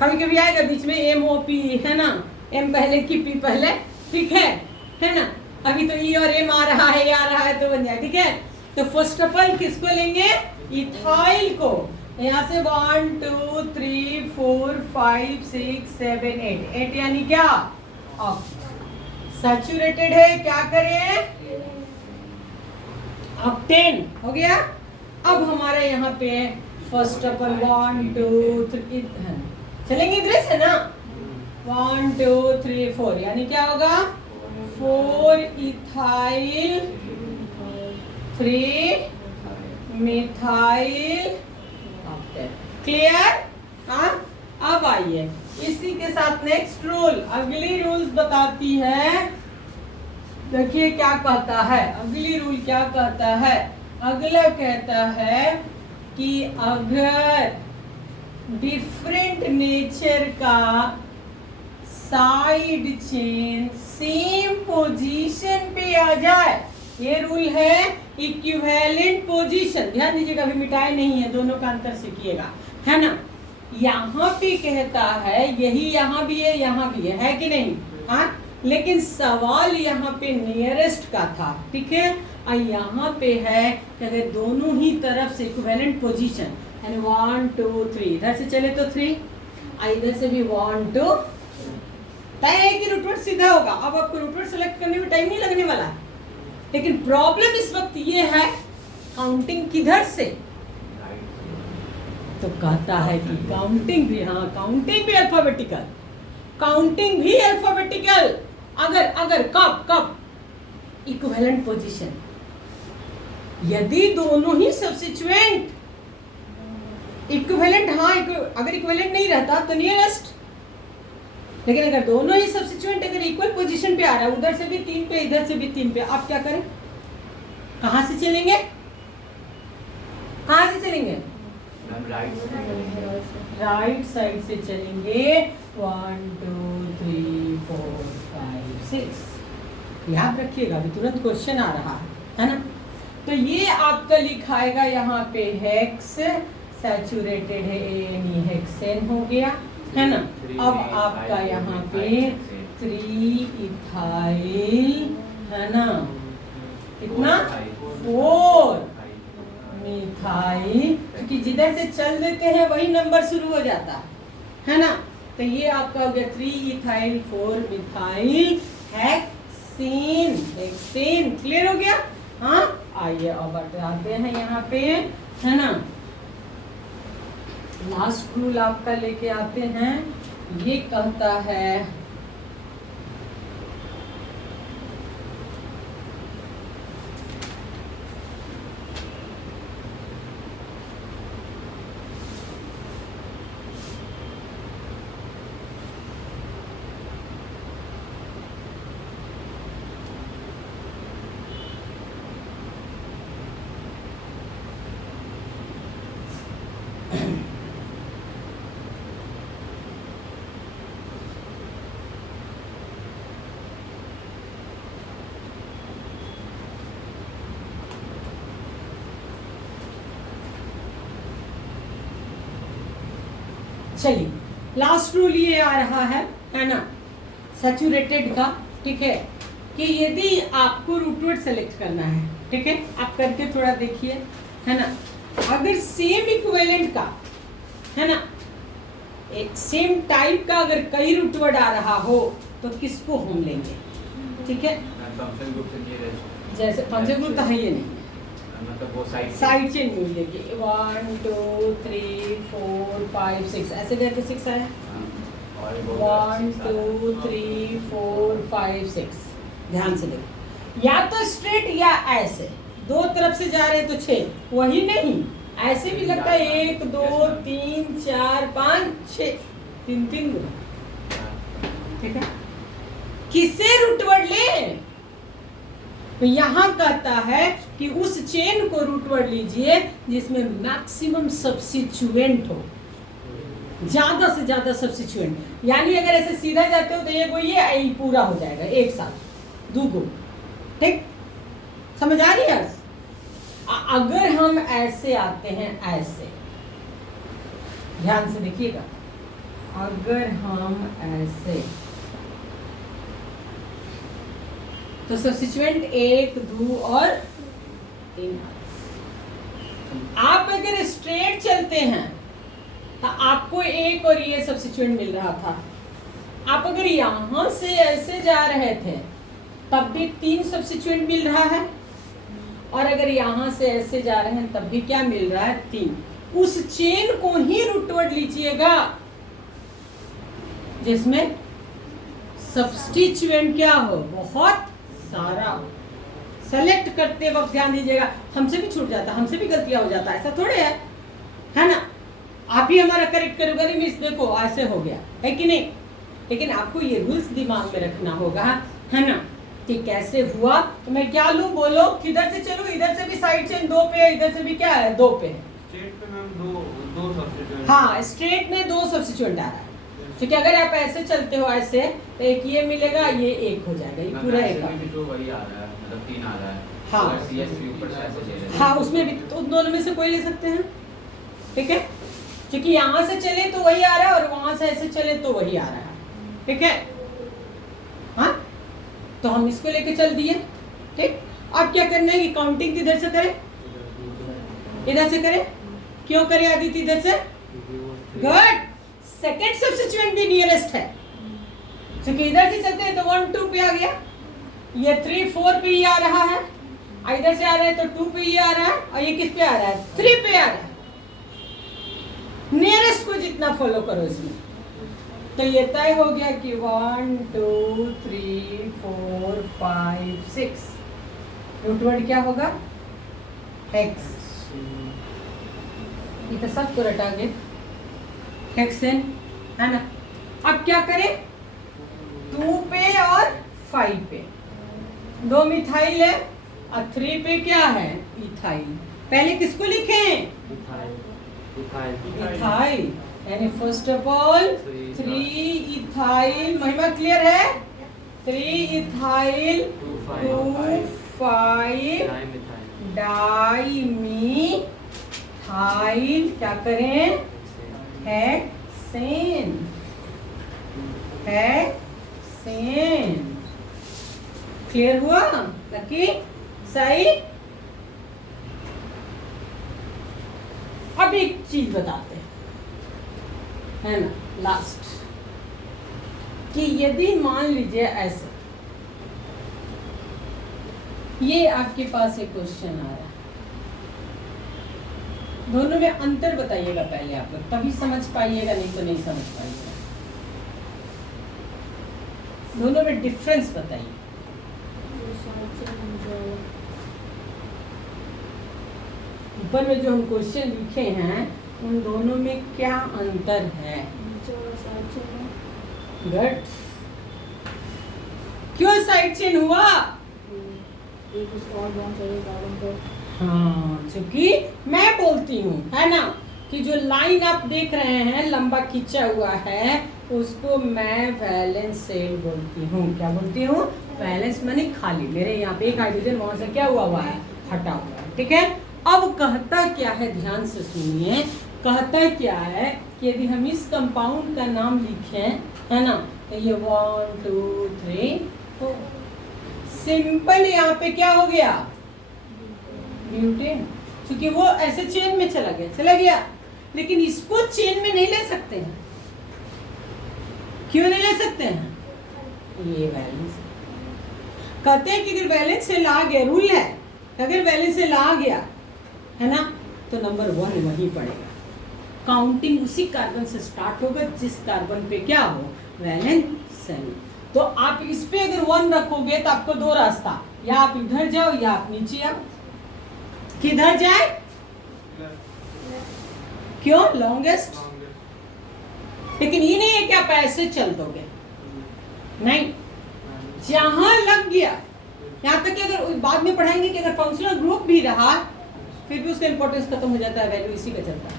कभी कभी आएगा बीच में MOP, है ना, M पहले की P पहले, ठीक है ना। अभी तो E और M आ रहा है तो बन जाए, ठीक है। तो फर्स्ट ऑफ ऑल किसको लेंगे? इथाइल को। यहाँ से 1 2 3 4 5 6 7 8 यानी क्या? सैचुरेटेड है, क्या करें? ऑक्टेन हो गया। अब हमारे यहाँ पे फर्स्ट ऑफ ऑल 1 2 3 चलेंगे, इधर से ना। 1 2 3 4 यानी क्या होगा? 4 इथाइल 3 मिथाइल, क्लियर। हाँ, अब आइए इसी के साथ नेक्स्ट रूल, अगली रूल्स बताती है। देखिए क्या कहता है अगली रूल, क्या कहता है? अगला कहता है कि अगर डिफरेंट नेचर का साइड चेन सेम पोजीशन पे आ जाए, ये रूल है इक्विवेलेंट पोजीशन। ध्यान दीजिएगा, अभी मिटाए नहीं है, दोनों का अंतर सीखिएगा, है ना। यहाँ पे कहता है, यही यहाँ भी है कि नहीं? हाँ, लेकिन सवाल यहाँ पे नियरेस्ट का था, ठीक है। और यहाँ पे है कि अगर दोनों ही तरफ से इक्विवेलेंट पोजीशन, यानी 1 2 3, इधर से चले तो 3, इधर से भी 1 2, तय है कि रूटवर्ड सीधा होगा। अब आपको रूटवर्ड सेलेक्ट करने में टाइम नहीं लगने वाला, लेकिन प्रॉब्लम इस वक्त ये है काउंटिंग किधर से। तो कहता है कि काउंटिंग भी, हाँ काउंटिंग भी अल्फाबेटिकल, अगर कब इक्विवेलेंट पोजीशन, यदि दोनों ही सब्स्टिट्यूएंट इक्विवेलेंट, हाँ अगर इक्विवेलेंट नहीं रहता तो नियरेस्ट, लेकिन अगर दोनों ही सब्स्टिट्यूएंट अगर इक्वल पोजीशन पे आ रहा है, उधर से भी 3 पे इधर से भी 3 पे, आप क्या करें? कहां से चलेंगे? राइट साइड से चलेंगे। 1 2 3 4 5 6, याद रखिएगा, अभी तुरंत क्वेश्चन आ रहा है ना। तो ये आपका लिखाएगा यहाँ पे हेक्स, सैचुरेटेड है ANE, हेक्सेन हो गया, है ना। अब आपका यहाँ पे 3 इथाइल, है ना, कितना? 4 मिथाइल, क्योंकि जिधर से चल देते हैं वही नंबर शुरू हो जाता है ना। तो ये आपका हो गया 3 इथाइल 4 मिथाइल हेक्सेन, क्लियर हो गया। हाँ, आइए अब आते हैं यहाँ पे, है ना। लास्ट रूल आपका लेके आते हैं, ये कहता है चलिए लास्ट रूल ये आ रहा है ना सैचुरेटेड का, ठीक है, कि यदि आपको रूट वर्ड सेलेक्ट करना है, ठीक है, आप करके थोड़ा देखिए, है ना, अगर सेम इक्विवेलेंट का, है ना, एक सेम टाइप का अगर कई रूट वर्ड आ रहा हो तो किसको हम लेंगे, ठीक है, फंक्शन ग्रुप से किए जैसे फंक्शन ग्रुप तो है ये नहीं, मतलब वो साइड चेन नहीं मिलेगी, 1 2 3 4 5 6 ऐसे करके 6 आया, 1 2 3 4 5 6, ध्यान से देखो, या तो स्ट्रेट या ऐसे दो तरफ से जा रहे हैं तो 6, वही नहीं ऐसे भी लगता है 1 2 3 4 5 6, 3 ग्रुप, ठीक है, किसे रूटवर्ड ले, तो यहां कहता है कि उस चेन को रूटवर्ड लीजिए जिसमें मैक्सिमम सब्स्टिट्यूएंट हो, ज्यादा से ज्यादा सब्स्टिट्यूएंट, यानी अगर ऐसे सीधा जाते हो तो ये पूरा हो जाएगा एक साथ दूगो, ठीक, समझ आ रही है। अगर हम ऐसे आते हैं, ऐसे ध्यान से देखिएगा, अगर हम ऐसे तो सब्स्टिट्यूएंट 1 2 और 3, आप अगर स्ट्रेट चलते हैं तो आपको 1 और ये सब्स्टिट्यूएंट मिल रहा था, आप अगर यहां से ऐसे जा रहे थे तब भी 3 सब्स्टिट्यूएंट मिल रहा है, और अगर यहां से ऐसे जा रहे हैं तब भी क्या मिल रहा है, 3, उस चेन को ही रूटवर्ड लीजिएगा जिसमें सब्स्टिट्यूएंट क्या हो, बहुत सारा। सेलेक्ट करते वक्त ध्यान दीजिएगा, हमसे भी छूट जाता, हमसे भी गलतियां हो जाता, ऐसा थोड़े है ना, आप ही हमारा करेक्ट करोगे, मिस देखो ऐसे हो गया है कि नहीं, लेकिन आपको ये रूल्स दिमाग में रखना होगा, है ना, कि कैसे हुआ, तो मैं क्या लूं, बोलो, किधर से चलूं, इधर से भी साइड चेन 2 पे है, इधर से भी क्या है 2 पे है, स्ट्रेट पे मैम दो सब्स्टिट्यूएंट, हाँ स्ट्रेट में 2 सब्स्टिट्यूएंट आ रहा है, क्योंकि अगर आप ऐसे चलते हो ऐसे तो एक ये मिलेगा, ये 1 हो जाएगा, ये पूरा 1 तो वही आ रहा है, मतलब 3 आ रहा है, हाँ सीएसवी ऊपर से ऐसे ले रहे हैं, हाँ उसमें भी तो उन दोनों में से कोई ले सकते हैं, ठीक है, क्योंकि यहाँ से चले तो वही आ रहा है और वहां से ऐसे चले तो वही आ रहा है, ठीक है, हाँ, तो हम इसको लेके चल दिए, ठीक, अब क्या करना है कि काउंटिंग किधर से करें, इधर से करें, क्यों करें आदित्य इधर से, गुड, सेकंड सब्स्टिट्यूएंट भी नियरेस्ट है, क्योंकि इधर से चलते हैं तो 1 2 पे आ गया, ये 3 4 पे ही आ रहा है, इधर से आ रहा है तो 2 पे ही आ रहा है, और ये किस पे आ रहा है, 3 पे आ रहा है, नियरेस्ट को जितना फॉलो करो इसमें, तो ये तय हो गया कि 1 2 3 4 5 6, रूटवर्ड क्या होगा, हेक्स, ये तो सबको रटा गए, हेक्सेन, है ना, अब क्या करें, 2 पे और 5 पे 2 मिथाइल है और 3 पे क्या है, इथाइल, पहले किसको लिखें, इथाइल, यानी फर्स्ट ऑफ ऑल 3 इथाइल, महिमा क्लियर है, 3 इथाइल 2 5 डाइमीथाइल, क्या करें, हेक्सेन, क्लियर हुआ लकी, सही। अब एक चीज बताते हैं, है ना, लास्ट, कि यदि मान लीजिए ऐसे, ये आपके पास एक क्वेश्चन आ रहा है, दोनों में अंतर बताइएगा पहले आप लोग, तभी समझ पाइएगा, नहीं तो नहीं समझ पाइएगा, दोनों में डिफरेंस बताइए, ऊपर में जो हम क्वेश्चन लिखे हैं उन दोनों में क्या अंतर है, गुड, क्यों साइड चेन हुआ, हाँ, क्योंकि मैं बोलती हूँ, है ना, कि जो लाइन आप देख रहे हैं लंबा खींचा हुआ है उसको मैं वैलेंस सेल बोलती हूँ, क्या बोलती हूँ, वैलेंस माने खाली, मेरे यहाँ पे एक हाइड्रोजन वहां से क्या हुआ है, हटा हुआ है, ठीक है। अब कहता क्या है, ध्यान से सुनिए, कहता क्या है कि यदि हम इस कंपाउंड का नाम लिखें, है ना, तो ये 1 2 3 4 सिंपल यहाँ पे क्या हो गया, ब्यूटेन, क्योंकि वो ऐसे चेन में चला गया, लेकिन इसको चेन में नहीं ले सकते हैं। क्यों नहीं ले सकते हैं? ये वैलेंस कहते हैं कि अगर वैलेंस से ला गया, रूल है, अगर वैलेंस से ला गया, है ना, तो नंबर 1 वहीं पड़ेगा। काउंटिंग उसी कार्बन से स्टार्ट होगा जिस कार्बन पे क्या हो, वैलेंस है। तो आप इस पे अगर 1 रखोगे तो आपको दो रास्ता, या आप इधर जाओ या आप नीचे आओ। किधर जाए? क्यों? लॉन्गेस्ट। लेकिन ये नहीं है कि आप ऐसे चल दोगे, नहीं, जहां लग गया। यहाँ तक कि अगर बाद में पढ़ाएंगे कि अगर फंक्शनल ग्रुप भी रहा फिर भी उसका इंपॉर्टेंस खत्म हो जाता है, वैल्यू इसी का चलता है,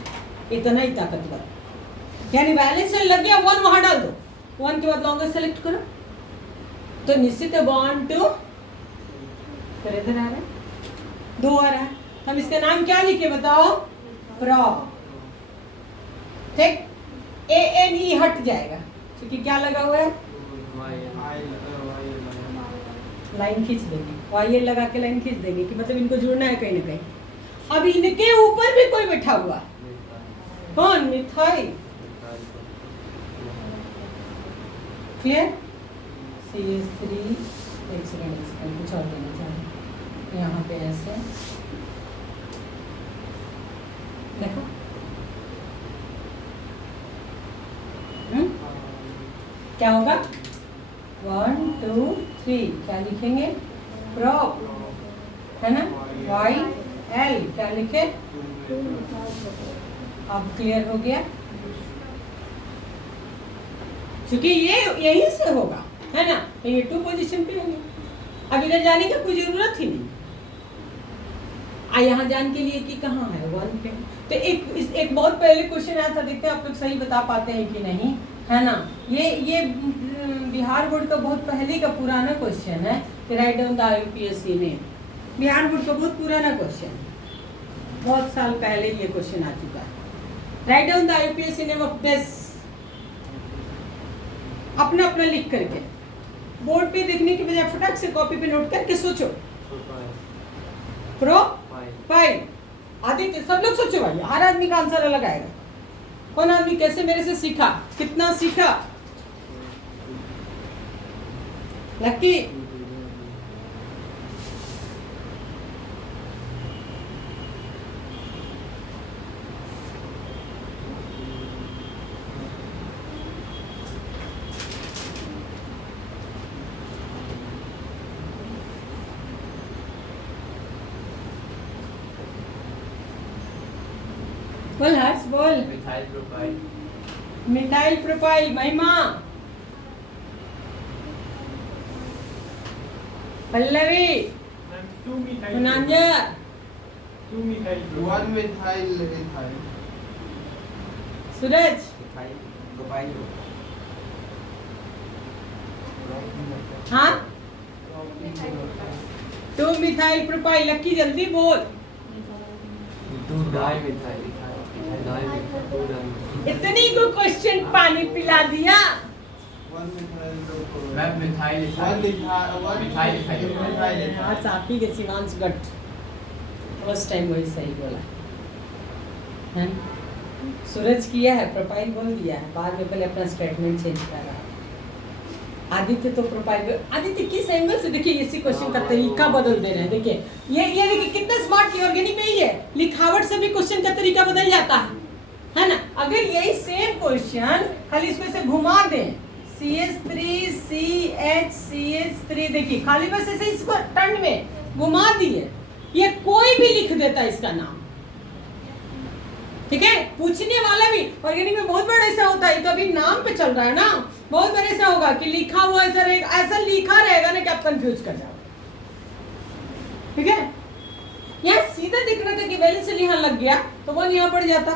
इतना ही ताकतवर। यानी वैलेंस से लग गया 1 वहां डाल दो, 1 के बाद लॉन्गेस्ट सेलेक्ट करो, तो निश्चित है बॉन्ड 2 फिर इधर आ रहा है, 2 आ रहा है। हम इसका नाम क्या लिखे बताओ? प्रॉप। ठीक, ANE हट जाएगा क्योंकि क्या लगा हुआ है, लाइन खींच देंगे, YL लगा के लाइन खींच देंगे कि मतलब इनको जुड़ना है कहीं ना कहीं। अब इनके ऊपर भी कोई बैठा हुआ, कौन? मिथाइल। क्लियर? CH3 एक सेकंड कुछ और देना चाहिए यहाँ पे, ऐसे देखो, क्या होगा? 1 2 3 क्या लिखेंगे? प्रॉप, है ना, YL क्या लिखे? अब क्लियर हो गया, क्योंकि ये यहीं से होगा, है ना, तो ये 2 पोजीशन पे होंगे। अब इधर जाने की कोई जरूरत ही नहीं। यहाँ जान के लिए कि कहाँ है, 1 पे। तो एक बहुत पहले क्वेश्चन आया था, देखते हैं आप लोग सही बता पाते हैं कि नहीं, है ना। ये बिहार बोर्ड का बहुत पहले का पुराना क्वेश्चन है कि राइट डाउन द IUPAC ने, बिहार बोर्ड का बहुत पुराना क्वेश्चन, बहुत साल पहले ये क्वेश्चन आ चुका है। Write down the IUPAC name of this, अपना अपना लिख करके बोर्ड पे देखने के बजाय फटाक से कॉपी पे नोट करके सोचो। प्रोपाइल। आदित्य, सब लोग सोचो भाई, हर आदमी का आंसर अलग आएगा। कौन आदमी कैसे मेरे से सीखा, कितना सीखा? लकी, बोल हर्ष, बोल। Methyl propyl. Methyl propyl. महिमा, पल्लवी, कुनांजा, 1 मिथाइल इथाइल, सूरज, हाँ, 2 मिथाइल प्रोपाइल। लक्की जल्दी बोल। इतनी को क्वेश्चन पानी पिला दिया। 1 मिथाइल प्रोपाइल, मैं मिथाइल आज आप ही के शिवांश गट फर्स्ट टाइम वही सही बोला है। सूरज किया है, प्रोफाइल बोल दिया है, बाद में पहले अपना स्टेटमेंट चेंज कर रहा है। आदित्य तो प्रोफाइल, आदित्य किस एंगल से, देखिए इसी क्वेश्चन का तरीका बदल दे रहे हैं। देखिए ये देखिए कितना स्मार्ट, की ऑर्गेनिक में ही है, लिखावट से भी क्वेश्चन का तरीका बदल जाता है ना। अगर यही सेम क्वेश्चन खाली इसमें से घुमा दें, CH3 CH3, देखिए खाली बस ऐसे इसको टर्न में घुमा दिए, ये कोई भी लिख देता है इसका नाम, ठीक है। पूछने वाला भी, ऑर्गेनिक में बहुत बार ऐसा होता है, तो अभी नाम पे चल रहा है ना, बहुत बार ऐसा होगा कि लिखा हुआ ऐसा रहेगा, ऐसा लिखा रहेगा ना कि आप कंफ्यूज कर जाओ, ठीक है। यहाँ सीधा दिख रहा था कि वैलेंस यहाँ लग गया तो 1 यहाँ पड़ जाता,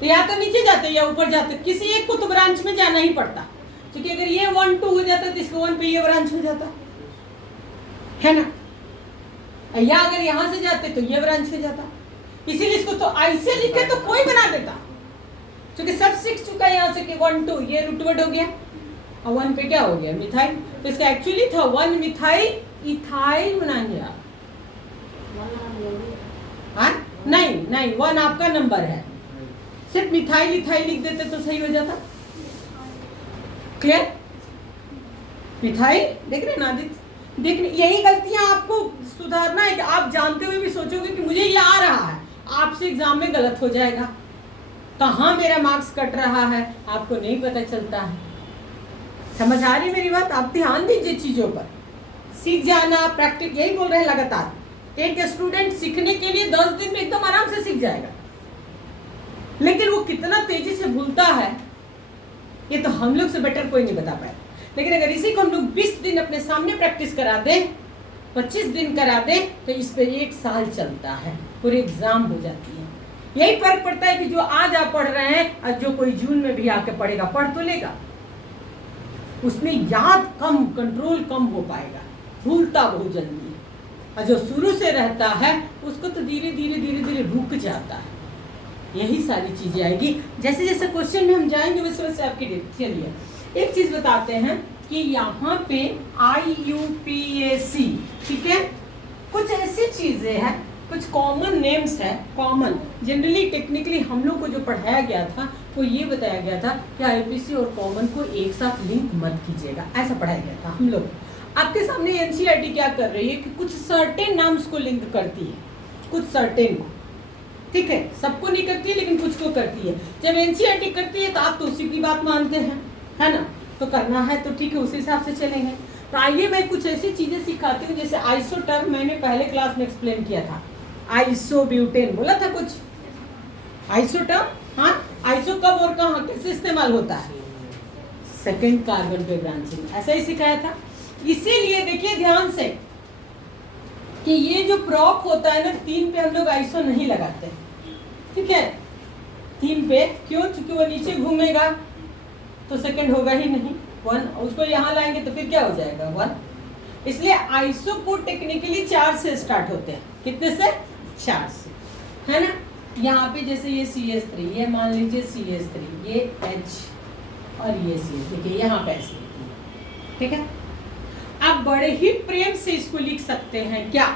तो या तो नीचे जाते या ऊपर जाते, किसी एक को तो ब्रांच में जाना ही पड़ता, क्योंकि अगर ये 1 2 हो जाता तो इसको 1 पे ये ब्रांच हो जाता है ना, या अगर यहाँ से जाते तो ये ब्रांच हो जाता। इसीलिए इसको तो आई से लिखे तो कोई बना देता, क्योंकि सब सीख चुका है यहाँ से कि 1 2 ये रूट वर्ड हो गया और 1 पे क्या हो गया मिथाइल, तो इसका एक्चुअली था 1 मिथाइल इथाइल बनाएंगे आप। हाँ नहीं नहीं 1 आपका नंबर है, सिर्फ मिथाइल इथाइल लिख देते तो सही हो जाता। क्लियर? मिथाइल देख रहे ना आदित्य, देख यही गलतियां आपको सुधारना है कि आप जानते हुए भी सोचोगे कि मुझे ये आ रहा है, आपसे एग्जाम में गलत हो जाएगा, कहाँ मेरा मार्क्स कट रहा है आपको नहीं पता चलता है। समझ आ रही मेरी बात? आप ध्यान दीजिए चीजों पर, सीख जाना प्रैक्टिस, यही बोल रहे हैं लगातार। एक स्टूडेंट सीखने के लिए 10 दिन में एकदम आराम से सीख जाएगा, लेकिन वो कितना तेजी से भूलता है ये तो हम लोग से बेटर कोई नहीं बता पाए। लेकिन अगर इसी को हम लोग 20 दिन अपने सामने प्रैक्टिस करा दें, 25 दिन करा दें, तो इस पे 1 साल चलता है, पूरी एग्जाम हो जाती है। यही फर्क पड़ता है कि जो आज आप पढ़ रहे हैं और जो कोई जून में भी आके पढ़ेगा, पढ़ तो लेगा, उसमें याद कम, कंट्रोल कम हो पाएगा, भूलता बहुत जल्दी, और जो शुरू से रहता है उसको तो धीरे धीरे धीरे धीरे रुक जाता है। यही सारी चीजें आएगी, जैसे जैसे क्वेश्चन में हम जाएंगे वैसे वैसे आपकी। चलिए एक चीज बताते हैं कि यहाँ पे IUPAC, ठीक है, कुछ ऐसी चीजें हैं, कुछ कॉमन नेम्स है, कॉमन जनरली टेक्निकली हम लोग को जो पढ़ाया गया था वो ये बताया गया था कि IUPAC और कॉमन को एक साथ लिंक मत कीजिएगा, ऐसा पढ़ाया गया था हम लोग। आपके सामने NCERT क्या कर रही है कि कुछ सर्टेन नाम्स को लिंक करती है, कुछ सर्टेन को, ठीक है, सबको नहीं करती है लेकिन कुछ को करती है। जब NCERT करती है तो आप तो उसी की बात मानते हैं, है ना, तो करना है तो ठीक है, उसी हिसाब से चलेंगे। तो आइए मैं कुछ ऐसी चीजें सिखाती हूँ, जैसे आइसो टर्म मैंने पहले क्लास में एक्सप्लेन किया था, आइसोब्यूटेन बोला था कुछ, आइसो टर्म, हाँ, आइसो कब और कहाँ कैसे इस्तेमाल होता है, सेकंड कार्बन पे ब्रांचिंग, ऐसा ही सिखाया था। इसीलिए देखिए ध्यान से कि ये जो प्रॉप होता है ना, 3 पे हम लोग आइसो नहीं लगाते, ठीक है, 3 पे क्यों, क्योंकि वो नीचे घूमेगा तो सेकंड होगा ही नहीं, 1, उसको यहाँ लाएंगे तो फिर क्या हो जाएगा 1। इसलिए आइसो को टेक्निकली 4 से स्टार्ट होते हैं, कितने से, 4 से, है ना। यहाँ पे जैसे ये CH3, ये मान लीजिए CH3, ये H और ये CH, देखिए यहाँ पे ऐसे, ठीक है। आप बड़े ही प्रेम से इसको लिख सकते हैं, क्या,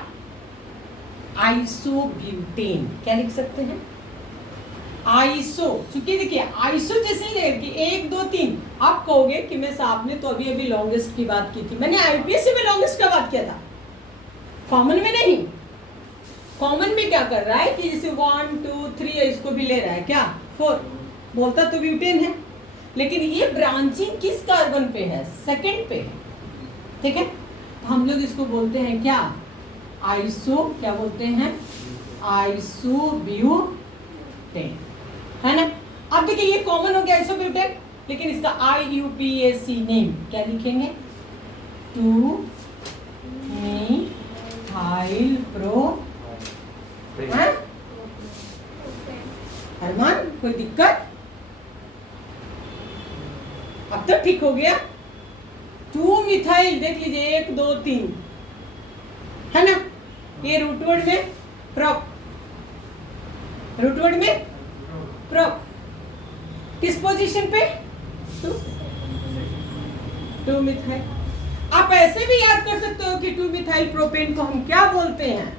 आइसोब्यूटेन, क्या लिख सकते हैं, आइसो, क्योंकि देखिए आइसो जैसे ही कि 1 2 3, आप कहोगे कि मैं साहब ने तो अभी अभी लॉन्गेस्ट की बात की थी, मैंने IUPAC में लॉन्गेस्ट का बात किया था, कॉमन में नहीं। कॉमन में क्या कर रहा है कि जैसे 1 2 3 इसको भी ले रहा है, क्या 4, बोलता तो ब्यूटेन है, लेकिन ये ब्रांचिंग किस कार्बन पे है, सेकंड पे है, ठीक है। तो हम लोग इसको बोलते हैं क्या, आइसो, क्या बोलते हैं, आइसोब्यूटेन, है ना। अब देखिए ये कॉमन हो गया आइसोब्यूटेन, लेकिन इसका IUPAC नेम क्या लिखेंगे, 2 मिथाइल प्रोपेन। अरमान कोई दिक्कत, अब तो ठीक हो गया, 2 मिथाइल, देख लीजिए 1 2 3, है ना। ये रूटवर्ड में प्रॉप, रूटवर्ड में प्रॉप, किस पोजीशन पे, 2 मिथाइल। आप ऐसे भी याद कर सकते हो कि 2 मिथाइल प्रोपेन को हम क्या बोलते हैं,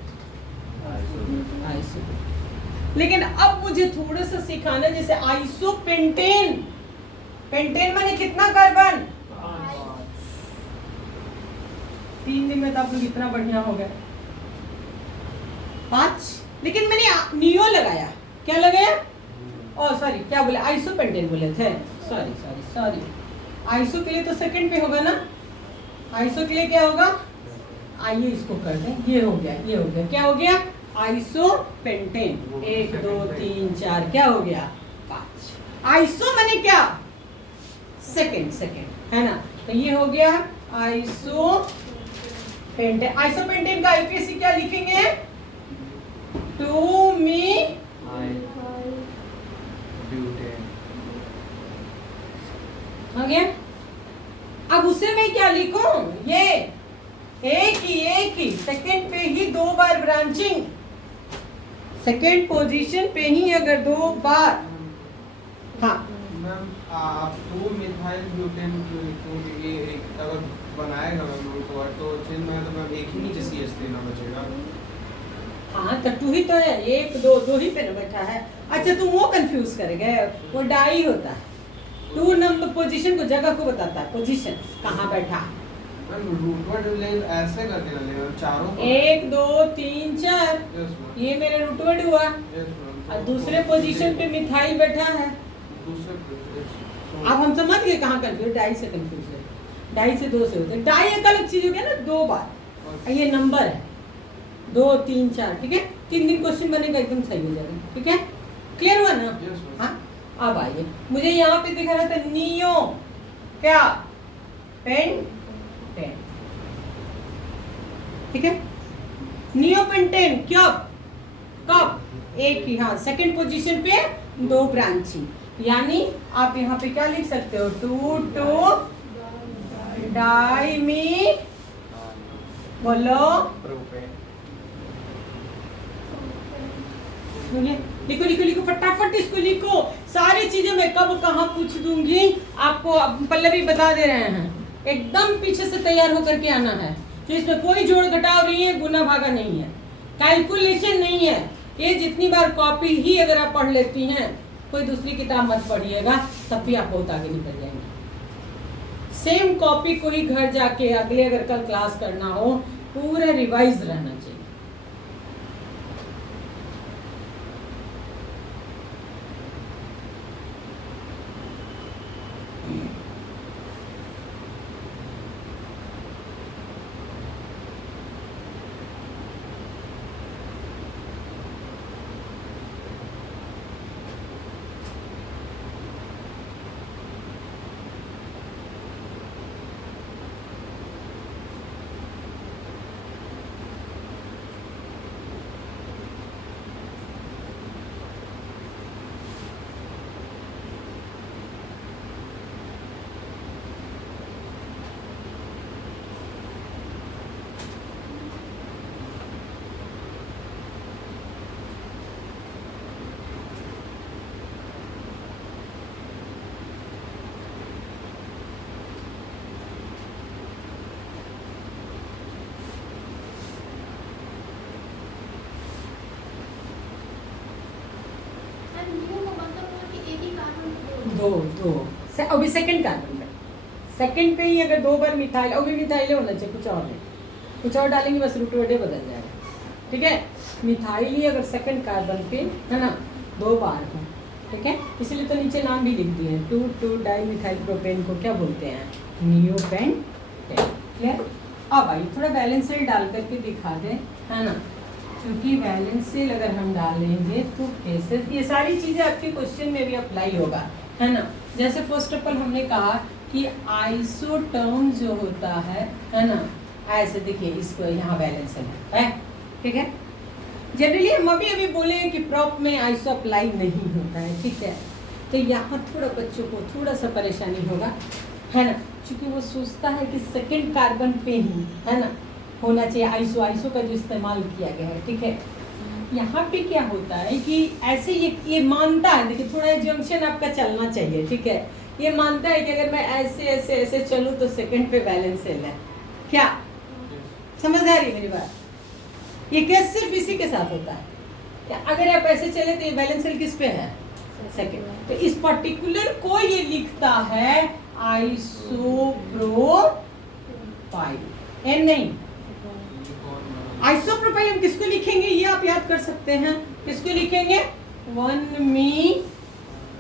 आइसो। लेकिन अब मुझे थोड़ा सा सिखाना, जैसे आइसोपेंटेन, पेंटेन माने कितना कार्बन, 3 दिन में तो आप लोग इतना बढ़िया हो गए, 5, लेकिन मैंने नियो लगाया, क्या लगाया, ओ सॉरी क्या बोले, आइसोपेंटेन बोले थे, सॉरी सॉरी सॉरी, आइसो के लिए तो सेकंड पे होगा ना, आइसो के लिए क्या होगा, आइए इसको कर दें, ये हो गया, ये हो गया, क्या हो गया, आइसोपेंटेन, 1 2 3 4, क्या हो गया 5। आइसो माने क्या, सेकंड, सेकंड, है ना। तो ये हो गया आइसोपेंटेन। आइसोपेंटेन का IUPAC क्या लिखेंगे, 2 मिथाइल हो गया। अब उसे मैं क्या लिखूं, ये एक ही सेकंड पे ही 2 बार ब्रांचिंग, सेकेंड पोजीशन पे ही अगर 2 बार, हाँ मैम आप 2 मिथाइल ब्यूटेन क्योंकि ये एक अगर बनाएगा मैम रूट वर्ड तो चेंज में तो मैम एक ही नीचे CH लेना बचेगा। हाँ तो 2 ही तो है, 1 2 2 ही पे ना बैठा है। अच्छा तुम वो कंफ्यूज कर गए, वो डाई होता है। 2 नंबर पोजीशन को, जगह को बताता है, पोजीशन कहाँ बैठा है। मैम रूट वर्ड लेन ऐसे करके ना लेना चारों को। 1 2 3 4 यस मैम। ये मेरा रूट वर्ड हुआ, यस मैम। और दूसरे पोजीशन पे मिथाइल बैठा है। दूसरे पोजीशन। अब हम समझ गए कहाँ कंफ्यूज, डाई से कंफ्यूज है। डाई से 2 से होते हैं, डाई एक अलग चीज हो गया ना 2 बार, और ये नंबर है 2 3 4, ठीक है। 3 दिन क्वेश्चन बनेगा, एकदम सही हो जाएगा, ठीक है। क्लियर हुआ ना? Yes ma'am. हाँ अब आइए, मुझे यहाँ पे दिखा रहा था नियो क्या पेंटेन, ठीक है। नियो पेंटेन कब कब एक ही, हाँ सेकंड पोजीशन पे 2 ब्रांचिंग, यानी आप यहाँ पे क्या लिख सकते हो 2 2 डाइमी, बोलो लिखो लिखो लिखो फटाफट इसको लिखो। सारी चीजें मैं कब कहाँ पूछ दूंगी आपको, अब पल्लवी बता दे रहे हैं, एकदम पीछे से तैयार होकर के आना है। तो इसमें कोई जोड़ घटाव नहीं है, गुना भागा नहीं है, कैलकुलेशन नहीं है। ये जितनी बार कॉपी ही अगर आप पढ़ लेती हैं, कोई दूसरी किताब मत पढ़िएगा, तब भी आप बहुत आगे निकल जाएंगे। सेम कॉपी को ही घर जाके अगले अगर कल क्लास करना हो, पूरा रिवाइज रहना चाहिए। दो अभी सेकंड कार्बन पे, सेकंड पे ही अगर 2 बार मिथाइल, अभी मिथाइल होना चाहिए, कुछ और नहीं, कुछ और डालेंगे बस रूट वर्ड बदल जाएगा, ठीक है। मिथाइल ही अगर सेकंड कार्बन पे है ना 2 बार हो, ठीक है, इसलिए तो नीचे नाम भी लिख दिए 2 डाई मिथाइल प्रोपेन को क्या बोलते हैं, नियोपेंटेन। क्लियर। अब आइए थोड़ा बैलेंस सेल डाल करके दिखा दें, है ना, क्योंकि बैलेंस सेल अगर हम डालेंगे तो कैसे, ये सारी चीज़ें आपके क्वेश्चन में भी अप्लाई होगा, है ना। जैसे फर्स्ट ऑफ ऑल हमने कहा कि आइसोटर्म जो होता है ना, ऐसे देखिए इसको यहाँ बैलेंस है, ठीक है। जनरली हम अभी बोले हैं कि प्रॉप में आइसो अप्लाई नहीं होता है, ठीक है। तो यहाँ थोड़ा बच्चों को थोड़ा सा परेशानी होगा, है ना, क्योंकि वो सोचता है कि सेकंड कार्बन पे ही है ना होना चाहिए आइसो का जो इस्तेमाल किया गया है, ठीक है। यहाँ पे क्या होता है कि ऐसे ये मानता है, देखिए थोड़ा जंक्शन आपका चलना चाहिए, ठीक है। ये मानता है कि अगर मैं ऐसे ऐसे ऐसे चलूँ तो सेकंड पे बैलेंस सेल है, क्या समझ आ रही है मेरी बात। ये केस सिर्फ इसी के साथ होता है कि अगर आप ऐसे चले तो ये बैलेंस सेल किस पे है, सेकंड। तो इस पर्टिकुलर को ये लिखता है आइसोप्रोपाइल, एन नहीं, आइसोप्रोपाइल हम किसको लिखेंगे ये आप याद कर सकते हैं, किसको लिखेंगे 1 मिथाइल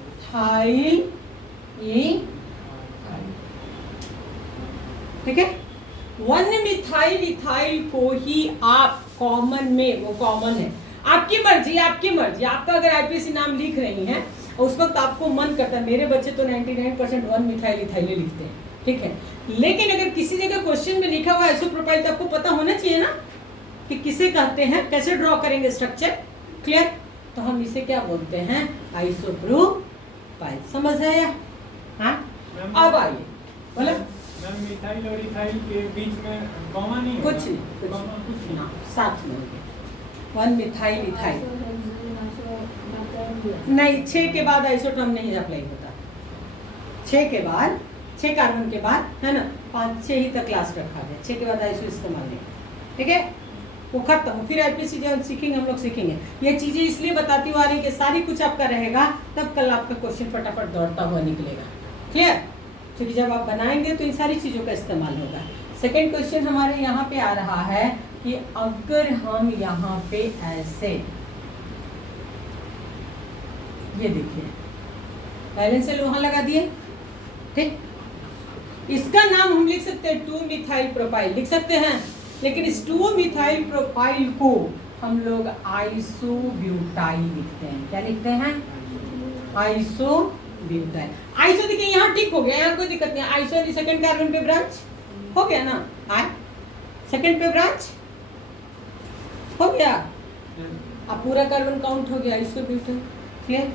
इथाइल, ठीक है। 1 मिथाइल इथाइल को ही आप कॉमन में, वो कॉमन है, आपकी मर्जी आपका अगर आईपीएससी नाम लिख रही हैं उस वक्त आपको मन करता है, मेरे बच्चे तो 99% 1 मिथाइल इथाइल लिखते हैं, ठीक है। लेकिन अगर किसी जगह क्वेश्चन में लिखा हुआ आइसोप्रोपाइल तो आपको पता होना चाहिए ना कि किसे कहते हैं, कैसे ड्रॉ करेंगे स्ट्रक्चर, क्लियर। तो हम इसे क्या बोलते हैं, आइसोप्रोपाइल, समझ आया। हाँ अब आइए बोलो मैम, मिथाइल और इथाइल के बीच में कॉमा नहीं कुछ नहीं, हाँ साथ में 1 मिथाइल इथाइल, नहीं, 6 के बाद आइसोटर्म नहीं अप्लाई होता। 6 के बाद, 6 कार्बन के बाद, है ना, 5-6 ही तक क्लास रखा है। 6 के बाद आइसो इस्तेमाल नहीं, ठीक है, वो खत्म। फिर आईपीसी जब सीखेंगे हम लोग सीखेंगे ये चीज़ें, इसलिए बताती हुआ रही कि सारी कुछ आपका रहेगा, तब कल आपका क्वेश्चन फटाफट दौड़ता हुआ निकलेगा। क्लियर? क्योंकि जब आप बनाएंगे तो इन सारी चीज़ों का इस्तेमाल होगा। सेकेंड क्वेश्चन हमारे यहाँ पे आ रहा है कि अगर हम यहाँ पे ऐसे, ये देखिए बैलेंस से लोहा लगा दिए, ठीक, इसका नाम हम लिख सकते हैं 2-मिथाइल प्रोपाइल लिख सकते हैं, लेकिन इस 2-मिथाइल प्रोपाइल को हम लोग आइसोब्यूटाइल लिखते हैं। क्या लिखते हैं? आइसोब्यूटाइल। आइसो देखिए यहाँ ठीक हो गया, यहाँ कोई दिक्कत नहीं। आइसो सेकंड कार्बन पे ब्रांच हो गया ना, आए सेकंड पे ब्रांच हो गया, अब पूरा कार्बन काउंट हो गया आइसोब्यूटाइल। क्लियर?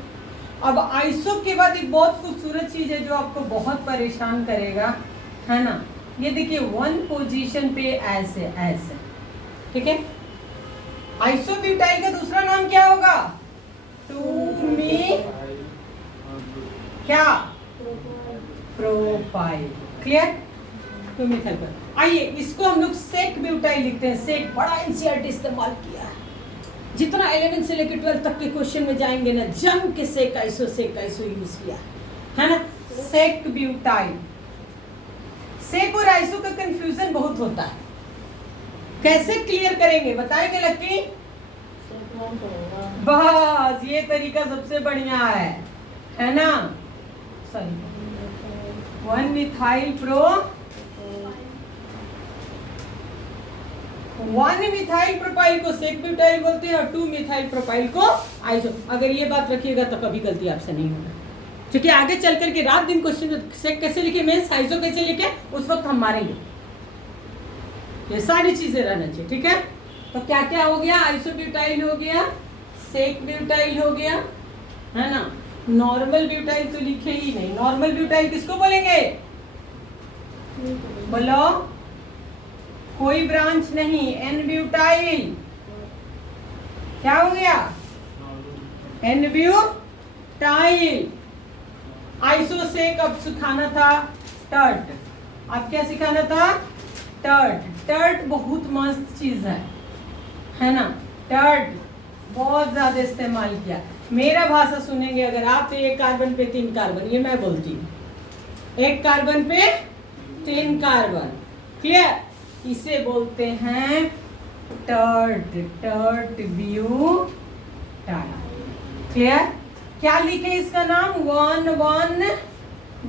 अब आइसो के बाद एक बहुत खूबसूरत चीज है जो आपको बहुत परेशान करेगा, है ना, ये देखिए 1 पोजीशन पे ऐसे ऐसे, ठीक है। आइसोब्यूटाइल का दूसरा नाम क्या होगा? 2-मी क्या? प्रोपाइल। क्लियर? 2-मिथाइल पर। आइए इसको हम लोग सेक ब्यूटाइल लिखते हैं। सेक बड़ा एनसीईआरटी इस्तेमाल किया है, जितना 11 से लेकर 12 तक के क्वेश्चन में जाएंगे ना, जम के सेक आइसो यूज किया है ना। सेक ब्यूटाइल, सेक और आइसो का कंफ्यूजन बहुत होता है, कैसे क्लियर करेंगे बताएंगे लक्की? बस ये तरीका सबसे बढ़िया है ना। सॉरी, 1-मिथाइल प्रो, 1-मिथाइल प्रोपाइल को सेक ब्यूटाइल बोलते हैं और 2-मिथाइल प्रोपाइल को आइसो। अगर ये बात रखिएगा तो कभी गलती आपसे नहीं होगा, क्योंकि आगे चल करके रात दिन क्वेश्चन सेक कैसे लिखे, मेंस आइसो कैसे लिखे, उस वक्त हम मारेंगे। ये सारी चीजें रहना चाहिए, ठीक है। तो क्या क्या हो गया? आइसोब्यूटाइल हो गया, सेक ब्यूटाइल हो गया, है ना। नॉर्मल ब्यूटाइल तो लिखे ही नहीं। नॉर्मल ब्यूटाइल किसको बोलेंगे? बोलो, कोई ब्रांच नहीं, एन ब्यूटाइल। क्या हो गया? N butyl. आइसो से कब सिखाना था? टर्ट। अब क्या सिखाना था? टर्ट। टर्ट बहुत मस्त चीज है ना। टर्ट बहुत ज्यादा इस्तेमाल किया। मेरा भाषा सुनेंगे अगर आप, तो 1 कार्बन पे 3 कार्बन, ये मैं बोलती हूँ, 1 कार्बन पे 3 कार्बन। क्लियर? इसे बोलते हैं टर्ट, टर्ट ब्यूटाइल। क्लियर? क्या लिखे इसका नाम? 1,1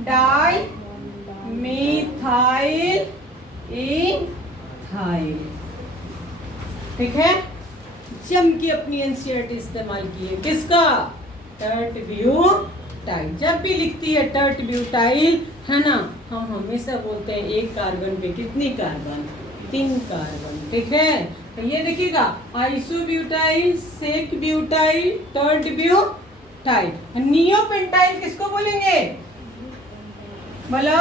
डाई मिथाइल इथाइल। ठीक है, जम की अपनी एनसीईआरटी इस्तेमाल की है। किसका? Tert butyl. जब भी लिखती है टर्ट ब्यूटाइल, है ना, हम हमेशा बोलते हैं 1 कार्बन पे कितनी कार्बन? 3 कार्बन। ठीक है, तो ये देखिएगा, isobutyl, sec butyl, tert butyl. Neopentyl किसको बोलेंगे? बोलो।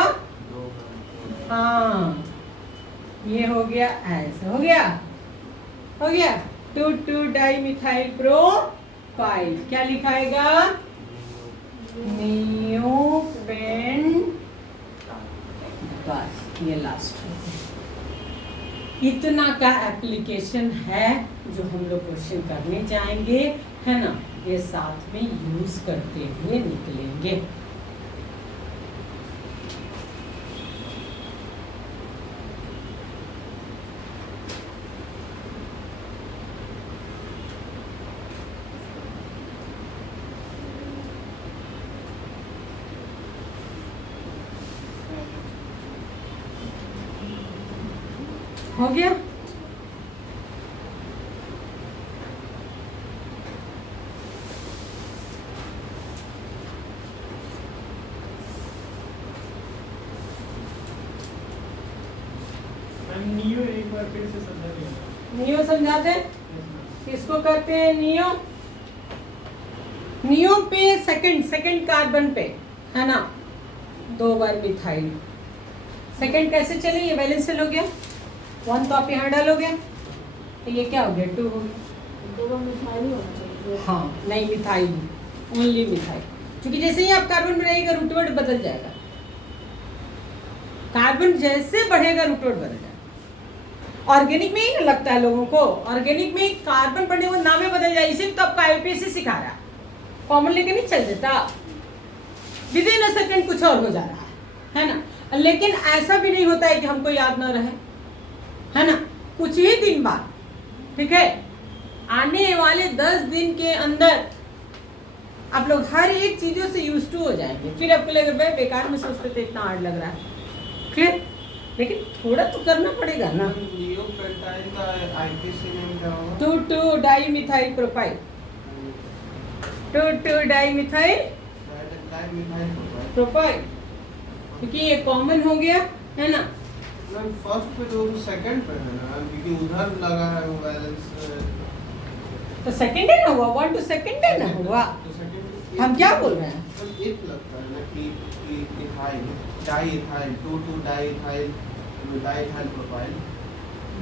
हाँ, ये हो गया, ऐसा हो गया, हो गया 2,2 डाइमिथाइल प्रोपाइल। क्या लिखाएगा? नियोपेन। बस ये लास्ट हो गया। इतना का एप्लीकेशन है जो हम लोग क्वेश्चन करने जाएंगे, है ना, ये साथ में यूज करते हुए निकलेंगे। हो गया? नियो एक बार फिर से समझा दिया। नियो समझाते हैं? किसको कहते हैं नियो? नियो पे सेकंड कार्बन पे, है ना, 2 बार मिथाइल। सेकंड कैसे चले? ये बैलेंस हो गया, 1 तो आप यहाँ डालोगे, तो ये क्या हो गया? 2 हो गया। 2 बार मिथाइल ही होना चाहिए। हाँ, नहीं मिथाइल, ओनली मिथाइल, क्योंकि जैसे ही आप कार्बन बढ़ाइएगा रूट वर्ड बदल जाएगा, कार्बन जैसे बढ़ेगा रूट वर्ड बदल जाएगा। ऑर्गेनिक में ही ना लगता है लोगों को, ऑर्गेनिक में कार्बन बढ़ने को नाम ही बदल जाए, इसे तो आपका आईपीएससी सिखा रहा है, कॉमन लेके नहीं चल देता, विद इन अ सेकंड कुछ और हो जा रहा है ना। लेकिन ऐसा भी नहीं होता है कि हमको याद ना रहे, है ना, कुछ ही दिन बाद, ठीक है, आने वाले 10 दिन के अंदर आप लोग हर एक चीजों से यूज टू हो जाएंगे, फिर आपको लगेगा भाई बेकार में सोचते थे, इतना हार्ड लग रहा है, क्लियर। लेकिन थोड़ा तो करना पड़ेगा ना। नियोपेंटाइल का आईपीसी नेम क्या होगा? 2,2 dimethyl propyl, 2,2 dimethyl dimethyl propyl, क्योंकि ये कॉमन हो गया है ना। मैम फर्स्ट पे तो सेकंड पे है ना, क्योंकि उधर लगा है वो बैलेंस, तो सेकंड है ना हुआ, 1 to सेकंड है ना हुआ। तो सेकंड हम क्या बोल रहे हैं? तो एक लगता है ना कि ethyl diethyl 2,2 diethyl propyl.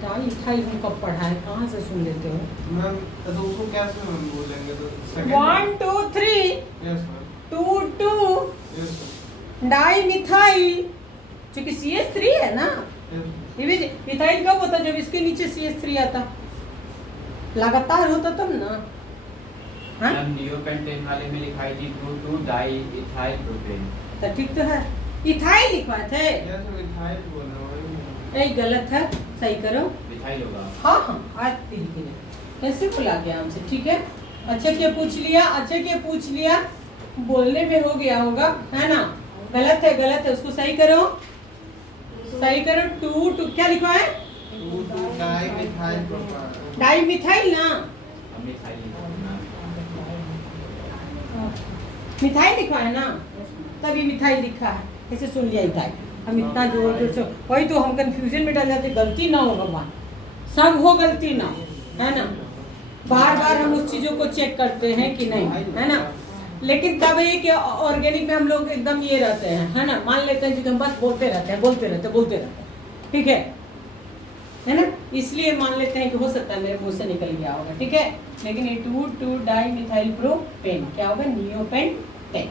Diethyl हम कब पढ़ा है, कहाँ से सुन लेते हो? मैम तो उसको कैसे हम बोलेंगे? तो second 1 2 3 yes ma'am 2 2 yes ma'am dimethyl, क्योंकि CH3 है ना। यस। ये भी इथाइल कब होता, जब इसके नीचे CH3 आता, लगातार होता तब ना। हाँ मैम नियोपेंटेन वाले में लिखाई थी 2,2 डाइइथाइल प्रोपेन। तो ठीक तो है, इथाइल लिखवाए थे, यस मैम इथाइल बोला वही। नहीं गलत है, सही करो। इथाइल होगा। हाँ हाँ आज तरीके ने कैसे बोला गया हमसे, ठीक है। अच्छा क्या पूछ लिया, अच्छा क्या पूछ लिया, बोलने में हो गया होगा, है ना। गलत है, उसको सही करो, सही करो। 2 क्या लिखा है? 2,2 डाइमिथाइल प्रोपाइल। डाइमिथाइल ना, अब मिथाइल लिखना। मिथाइल लिखा है ना, तभी मिथाइल लिखा है, कैसे सुन लिया इथाइल। हम इतना जोर जोर से, वही तो हम कंफ्यूजन में डाल जाते, गलती ना हो भगवान, सब हो गलती ना, है ना। बार बार हम उस चीजों को चेक करते हैं कि नहीं, है ना। लेकिन तब ये कि ऑर्गेनिक में हम लोग एकदम ये रहते हैं, है ना, मान लेते हैं कि हम बस बोलते रहते हैं, ठीक है ना। इसलिए मान लेते हैं कि हो सकता है मेरे मुंह से निकल गया होगा, ठीक है। लेकिन ये 2,2 डाइमिथाइल प्रोपेन क्या होगा, नियोपेंटेन,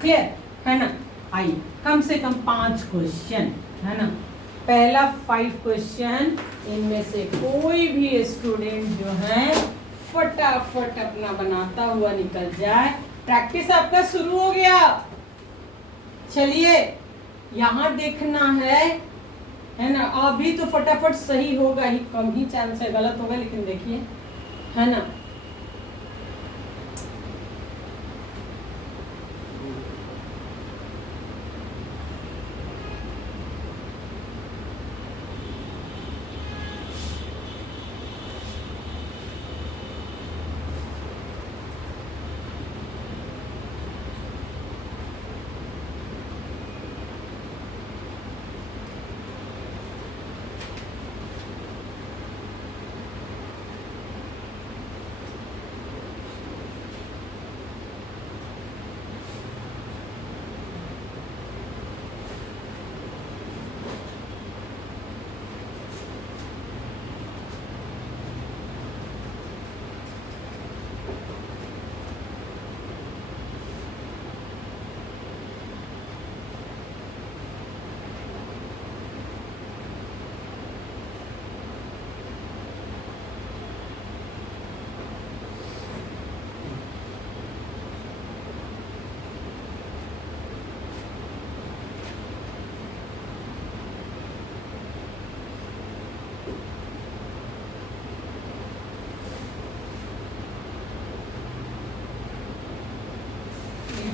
क्लियर है ना। आइए कम से कम 5 क्वेश्चन, है ना, पहला 5 क्वेश्चन, इनमें से कोई भी स्टूडेंट जो है फटाफट अपना बनाता हुआ निकल जाए। प्रैक्टिस आपका शुरू हो गया, चलिए यहाँ देखना है ना। अभी तो फटाफट सही होगा ही, कम ही चांस है गलत होगा, लेकिन देखिए, है ना।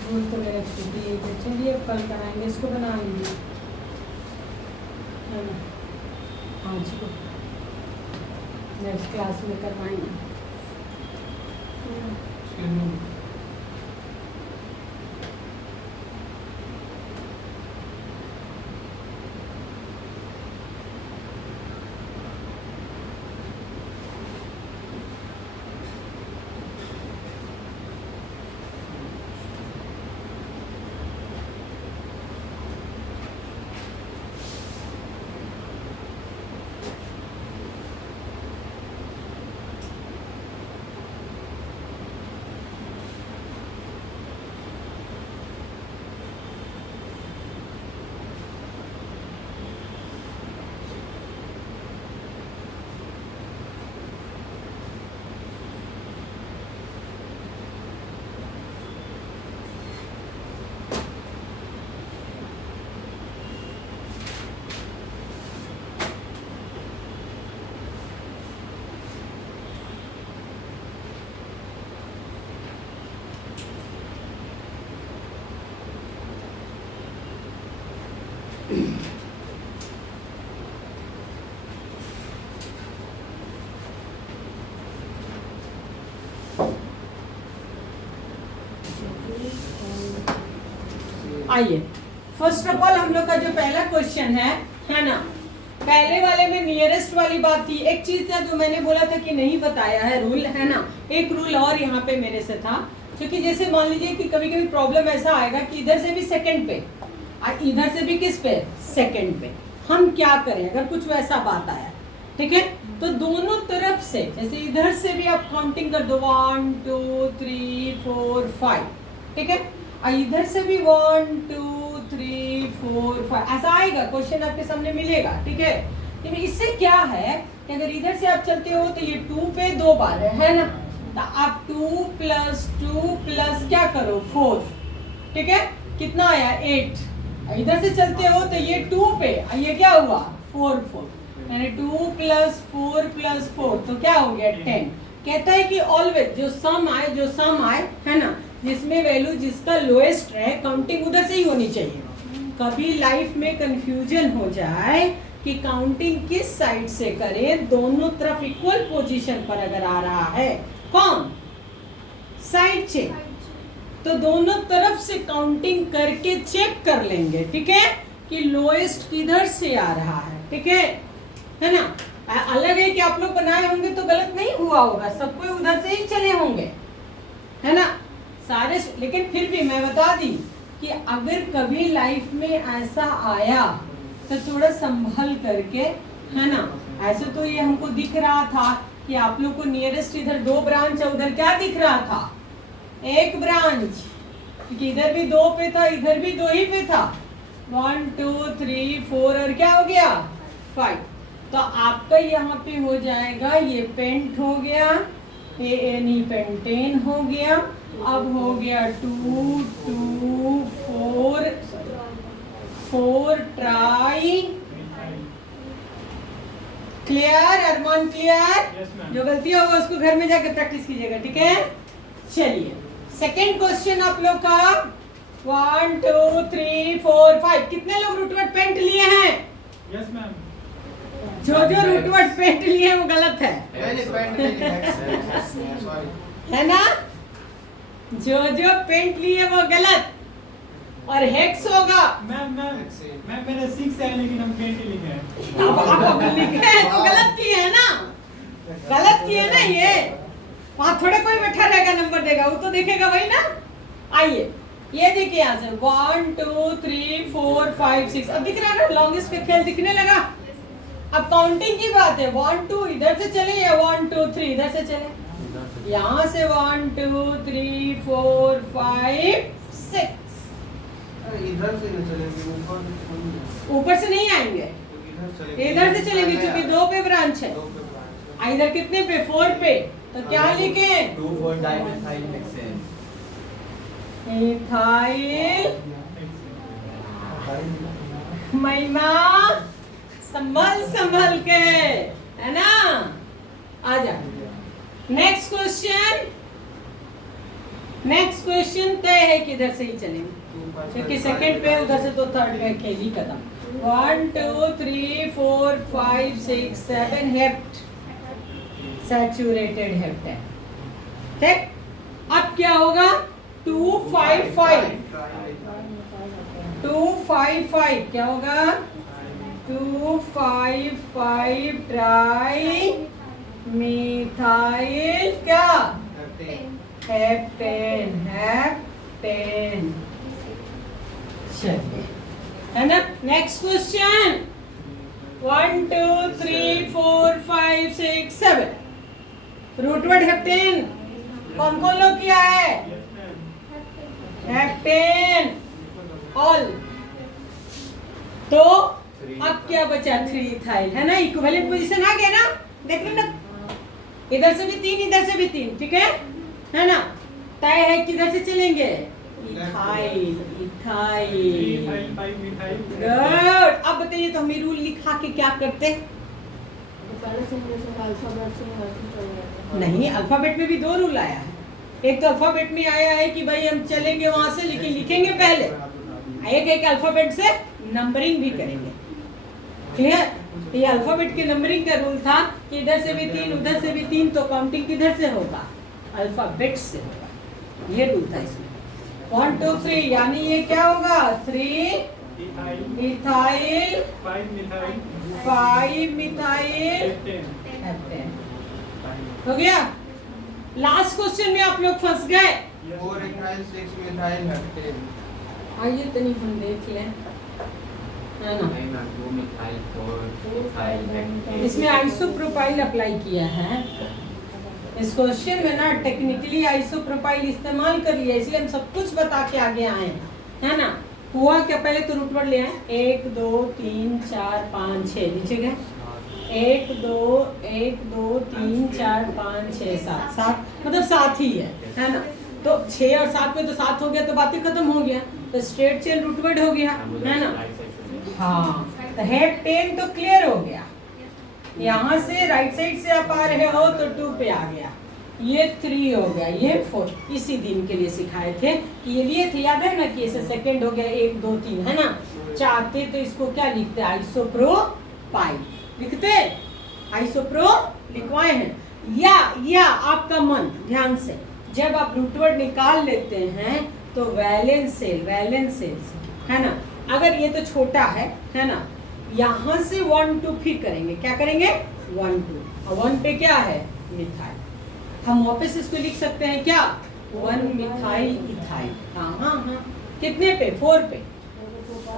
स्कूल तो मेरा छुट्टी है, तो चलिए अब कल कराएंगे, इसको बना लीजिए, है ना। हाँ जी, नेक्स्ट क्लास में करवाएंगे। आइए, फर्स्ट ऑफ ऑल हम लोग का जो पहला क्वेश्चन है ना, पहले वाले में नियरेस्ट वाली बात थी। एक चीज था जो मैंने बोला था कि नहीं बताया है रूल, है ना। एक रूल और यहाँ पे मेरे से था, क्योंकि जैसे मान लीजिए कि कभी कभी प्रॉब्लम ऐसा आएगा कि इधर से भी सेकंड पे और इधर से भी किस पे, सेकंड पे। हम क्या करें अगर कुछ वैसा बात आया, ठीक है, तो दोनों तरफ से, जैसे इधर से भी आप काउंटिंग कर दो 1 2 3 4 5, ठीक है, और इधर से भी 1 2 3 4 5 ऐसा आएगा, क्वेश्चन आपके सामने मिलेगा, ठीक है। लेकिन इससे क्या है कि अगर इधर से आप चलते हो तो ये 2 पे 2 बार है ना, तो आप 2 प्लस क्या करो 4, ठीक है, कितना आया 8। इधर से चलते हो तो ये 2 पे, ये क्या हुआ 4 यानी 2 + 4 + 4 तो क्या हो गया 10। कहता है कि ऑलवेज जो सम आए है ना, जिसमें वैल्यू जिसका लोएस्ट है, काउंटिंग उधर से ही होनी चाहिए। कभी लाइफ में कंफ्यूजन हो जाए कि काउंटिंग किस साइड से करें, दोनों तरफ इक्वल पोजीशन पर अगर आ रहा है, कौन साइड चेक, तो दोनों तरफ से काउंटिंग करके चेक कर लेंगे, ठीक है, कि लोएस्ट किधर से आ रहा है, ठीक है ना। अलग है कि आप लोग बनाए होंगे तो गलत नहीं हुआ होगा, सबको उधर से ही चले होंगे, है ना सारे। लेकिन फिर भी मैं बता दी कि अगर कभी लाइफ में ऐसा आया तो थोड़ा संभल करके, है ना। ऐसे तो ये हमको दिख रहा था कि आप लोग को नियरेस्ट इधर 2 ब्रांच है, उधर क्या दिख रहा था 1 ब्रांच, क्योंकि इधर भी 2 पे था, इधर भी 2 ही पे था। 1 2 3 4 और क्या हो गया 5। तो आपका यहाँ पे हो जाएगा, ये पेंट हो गया, ये पेंटेन हो गया। अब हो गया 2 2 4 ट्राई। क्लियर अरमान, क्लियर? जो गलती होगा उसको घर में जाके प्रैक्टिस कीजिएगा, ठीक है। चलिए सेकंड क्वेश्चन आप लोग का 1 2 3 4 5 कितने लोग रूटवर्ड पेंट लिए हैं? Yes ma'am. जो रूटवर्ड पेंट लिए हैं वो गलत है, है ना। जो पेंट लिए वो गलत, और हेक्स होगा। मैम मेरा 6 है लेकिन हम 20 लिखे हैं। आप लिखे हैं तो गलत किए हैं ना, गलत किए ना। ये वहाँ थोड़े कोई बैठा रहेगा नंबर देगा, वो तो देखेगा वही ना। आइए ये देखिए यहाँ से 1 2 3 4 5 6 अब दिख रहा है ना, लॉन्गेस्ट का खेल दिखने लगा। अब काउंटिंग की बात है, 1 2 इधर से चले या 1 2 3 इधर से चले। यहाँ से 1 2 3 4 5 6 इधर से न चलेंगे, ऊपर से नहीं आएंगे, इधर से चलेंगे क्योंकि 2 पे ब्रांच है। इधर कितने पे 4 पे, तो क्या लिखे 2 4 डाइमिथाइल हेक्सेन। मिथाइल महिमा, संभल के, है ना। आ जा नेक्स्ट क्वेश्चन तय है कि इधर से ही चलेंगे, क्योंकि सेकंड पे उधर से तो थर्ड में खेल ही खत्म। 1 2 3 4 5 6 7 हेप्ट, सैचुरेटेड हेप्ट है, ठीक। अब क्या होगा 2 5 5 2 5 5 क्या होगा 2 5 5 ट्राई मिथाइल क्या हेप्टेन। चलिए, है ना। नेक्स्ट क्वेश्चन 1 2 3 4 5 6 7 रूटवर्ड हेप्टेन कौन कौन लोग किया है? Heptane all. तो अब क्या बचा 3 इथाइल, है ना। इक्विवेलेंट पोजीशन आ गया ना, देख लो ना, इधर से भी 3 इधर से भी 3, ठीक है ना। तय है किधर से चलेंगे, इथाइल। गुड। अब बताइए तो हम ये रूल लिखा के क्या करते? नहीं, अल्फाबेट में भी 2 रूल आया है। एक तो अल्फाबेट में आया है कि भाई हम चलेंगे वहां से, लेकिन लिखेंगे पहले, एक एक अल्फाबेट से नंबरिंग भी करेंगे। क्लियर? ये अल्फाबेट के नंबरिंग का रूल था कि इधर से भी 3 उधर से भी 3, तो काउंटिंग किधर से होगा? अल्फाबेट से होगा। ये रूल था इसमें। 1 2 3 यानी ये क्या होगा? 3 इथाइल 5 मिथाइल हेप्टेन। हो गया? लास्ट क्वेश्चन में आप लोग फंस गए। 4 इथाइल 6 मिथाइल हेप्टेन। आइए तनी हम देख लें, है ना? नहीं मैम, 2 मिथाइल 4 इथाइल हेप्टेन। इसमें आइसोप्रोपाइल अप्लाई किया है। इस क्वेश्चन में ना टेक्निकली आइसोप्रोपाइल इस्तेमाल कर लिया, इसलिए हम सब कुछ बता के आगे आए हैं, है ना? हुआ क्या? पहले तो रूट वर्ड ले आए। 1 2 3 4 5 6 नीचे गए। 1 2 3 4 5 6 7 मतलब 7 ही है ना? तो 6 और 7 में तो 7 हो गया, तो बातें खत्म हो गया, तो स्ट्रेट चेन रूट वर्ड हो गया, है ना? हाँ, तो हेप्टेन तो क्लियर हो गया। यहाँ से राइट साइड से आप आ रहे हो तो 2 पे आ गया, ये 3 हो गया, ये 4। इसी दिन के लिए सिखाए थे कि ये लिए थे, याद है ना कि ऐसे सेकंड हो गया 1 2 3, है ना? चाहते तो इसको क्या लिखते? आइसोप्रोपाइल लिखते, आइसोप्रो लिखवाए हैं। या आपका मन ध्यान से, जब आप रूट वर्ड निकाल लेते हैं तो वैलेंस सेल है ना? अगर ये तो छोटा है ना? यहाँ से 1 2 फिर करेंगे, क्या करेंगे? 1 2, और 1 पे क्या है? मिथाइल। हम वापस इसको लिख सकते हैं क्या? 1 मिथाइल इथाइल। हाँ, कितने पे? 4 पे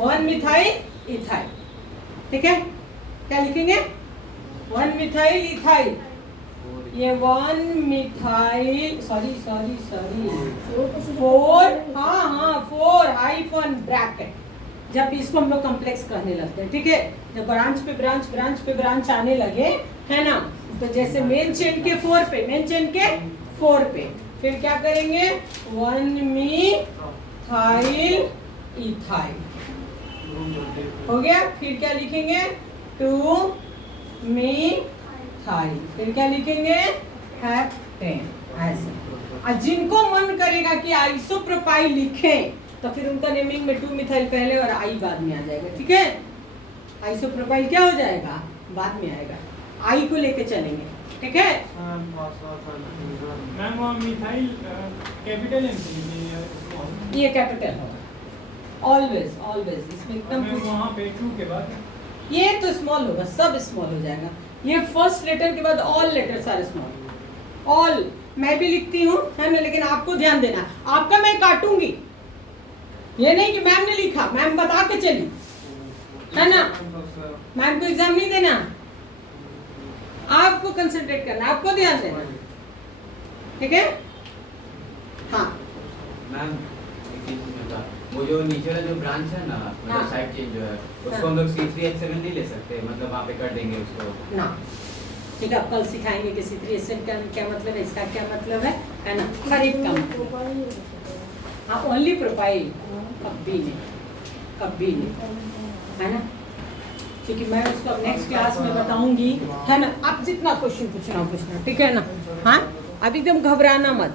1 मिथाइल इथाइल। ठीक है, क्या लिखेंगे? 1 मिथाइल इथाइल। ये 1 मिथाइल सॉरी 4, हाँ 4 हाइफन ब्रैकेट। जब इसको हम लोग कॉम्प्लेक्स कहने लगते हैं, ठीक है? जब ब्रांच पे ब्रांच आने लगे, है ना? तो जैसे मेन चेन के 4 पे फिर क्या करेंगे? 1 मिथाइल इथाइल हो गया। फिर क्या लिखेंगे? 2 मिथाइल। फिर क्या लिखेंगे? हेप्टेन। ऐसे और जिनको मन करेगा कि आइसोप्रोपाइल लिखें तो फिर उनका नेमिंग में 2 मिथाइल पहले और आई बाद में आ जाएगा, ठीक है? आइसोप्रोपाइल क्या हो जाएगा? बाद में आएगा। आई को लेके चलेंगे, ठीक है? मैम वो मिथाइल कैपिटल एम से लिखी है, स्मॉल। ये कैपिटल होगा ऑलवेज इसमें एकदम वहाँ पे 2 के बाद ये तो स्मॉल होगा, सब स्मॉल हो जाएगा। ये फर्स्ट लेटर के बाद ऑल लेटर सारे स्मॉल। ऑल मैं भी लिखती हूँ, है ना? लेकिन आपको ध्यान देना, आपका मैं काटूंगी, ये नहीं कि मैम ने लिखा, मैम बता के चली, है ना? मैम को एग्जाम नहीं देना, आपको कंसंट्रेट करना, आपको ध्यान देना, ठीक है? हाँ मैम, एक चीज़ पूछना था, वो जो नीचे वाला जो ब्रांच है ना, मतलब साइड चेन जो है, उसको हम लोग C3H7 नहीं ले सकते, मतलब वहाँ पे कर देंगे उसको ना? ठीक है, आप कल सिखाएंगे कि C3H7 का क्या मतलब है, इसका क्या मतलब है ना? हर एक का मतलब। हाँ, ओनली प्रोपाइल कभी नहीं, है ना? क्योंकि मैं उसको अब नेक्स्ट क्लास में बताऊंगी, है ना? आप जितना क्वेश्चन पूछना, ठीक है ना? हाँ, अब एकदम घबराना मत।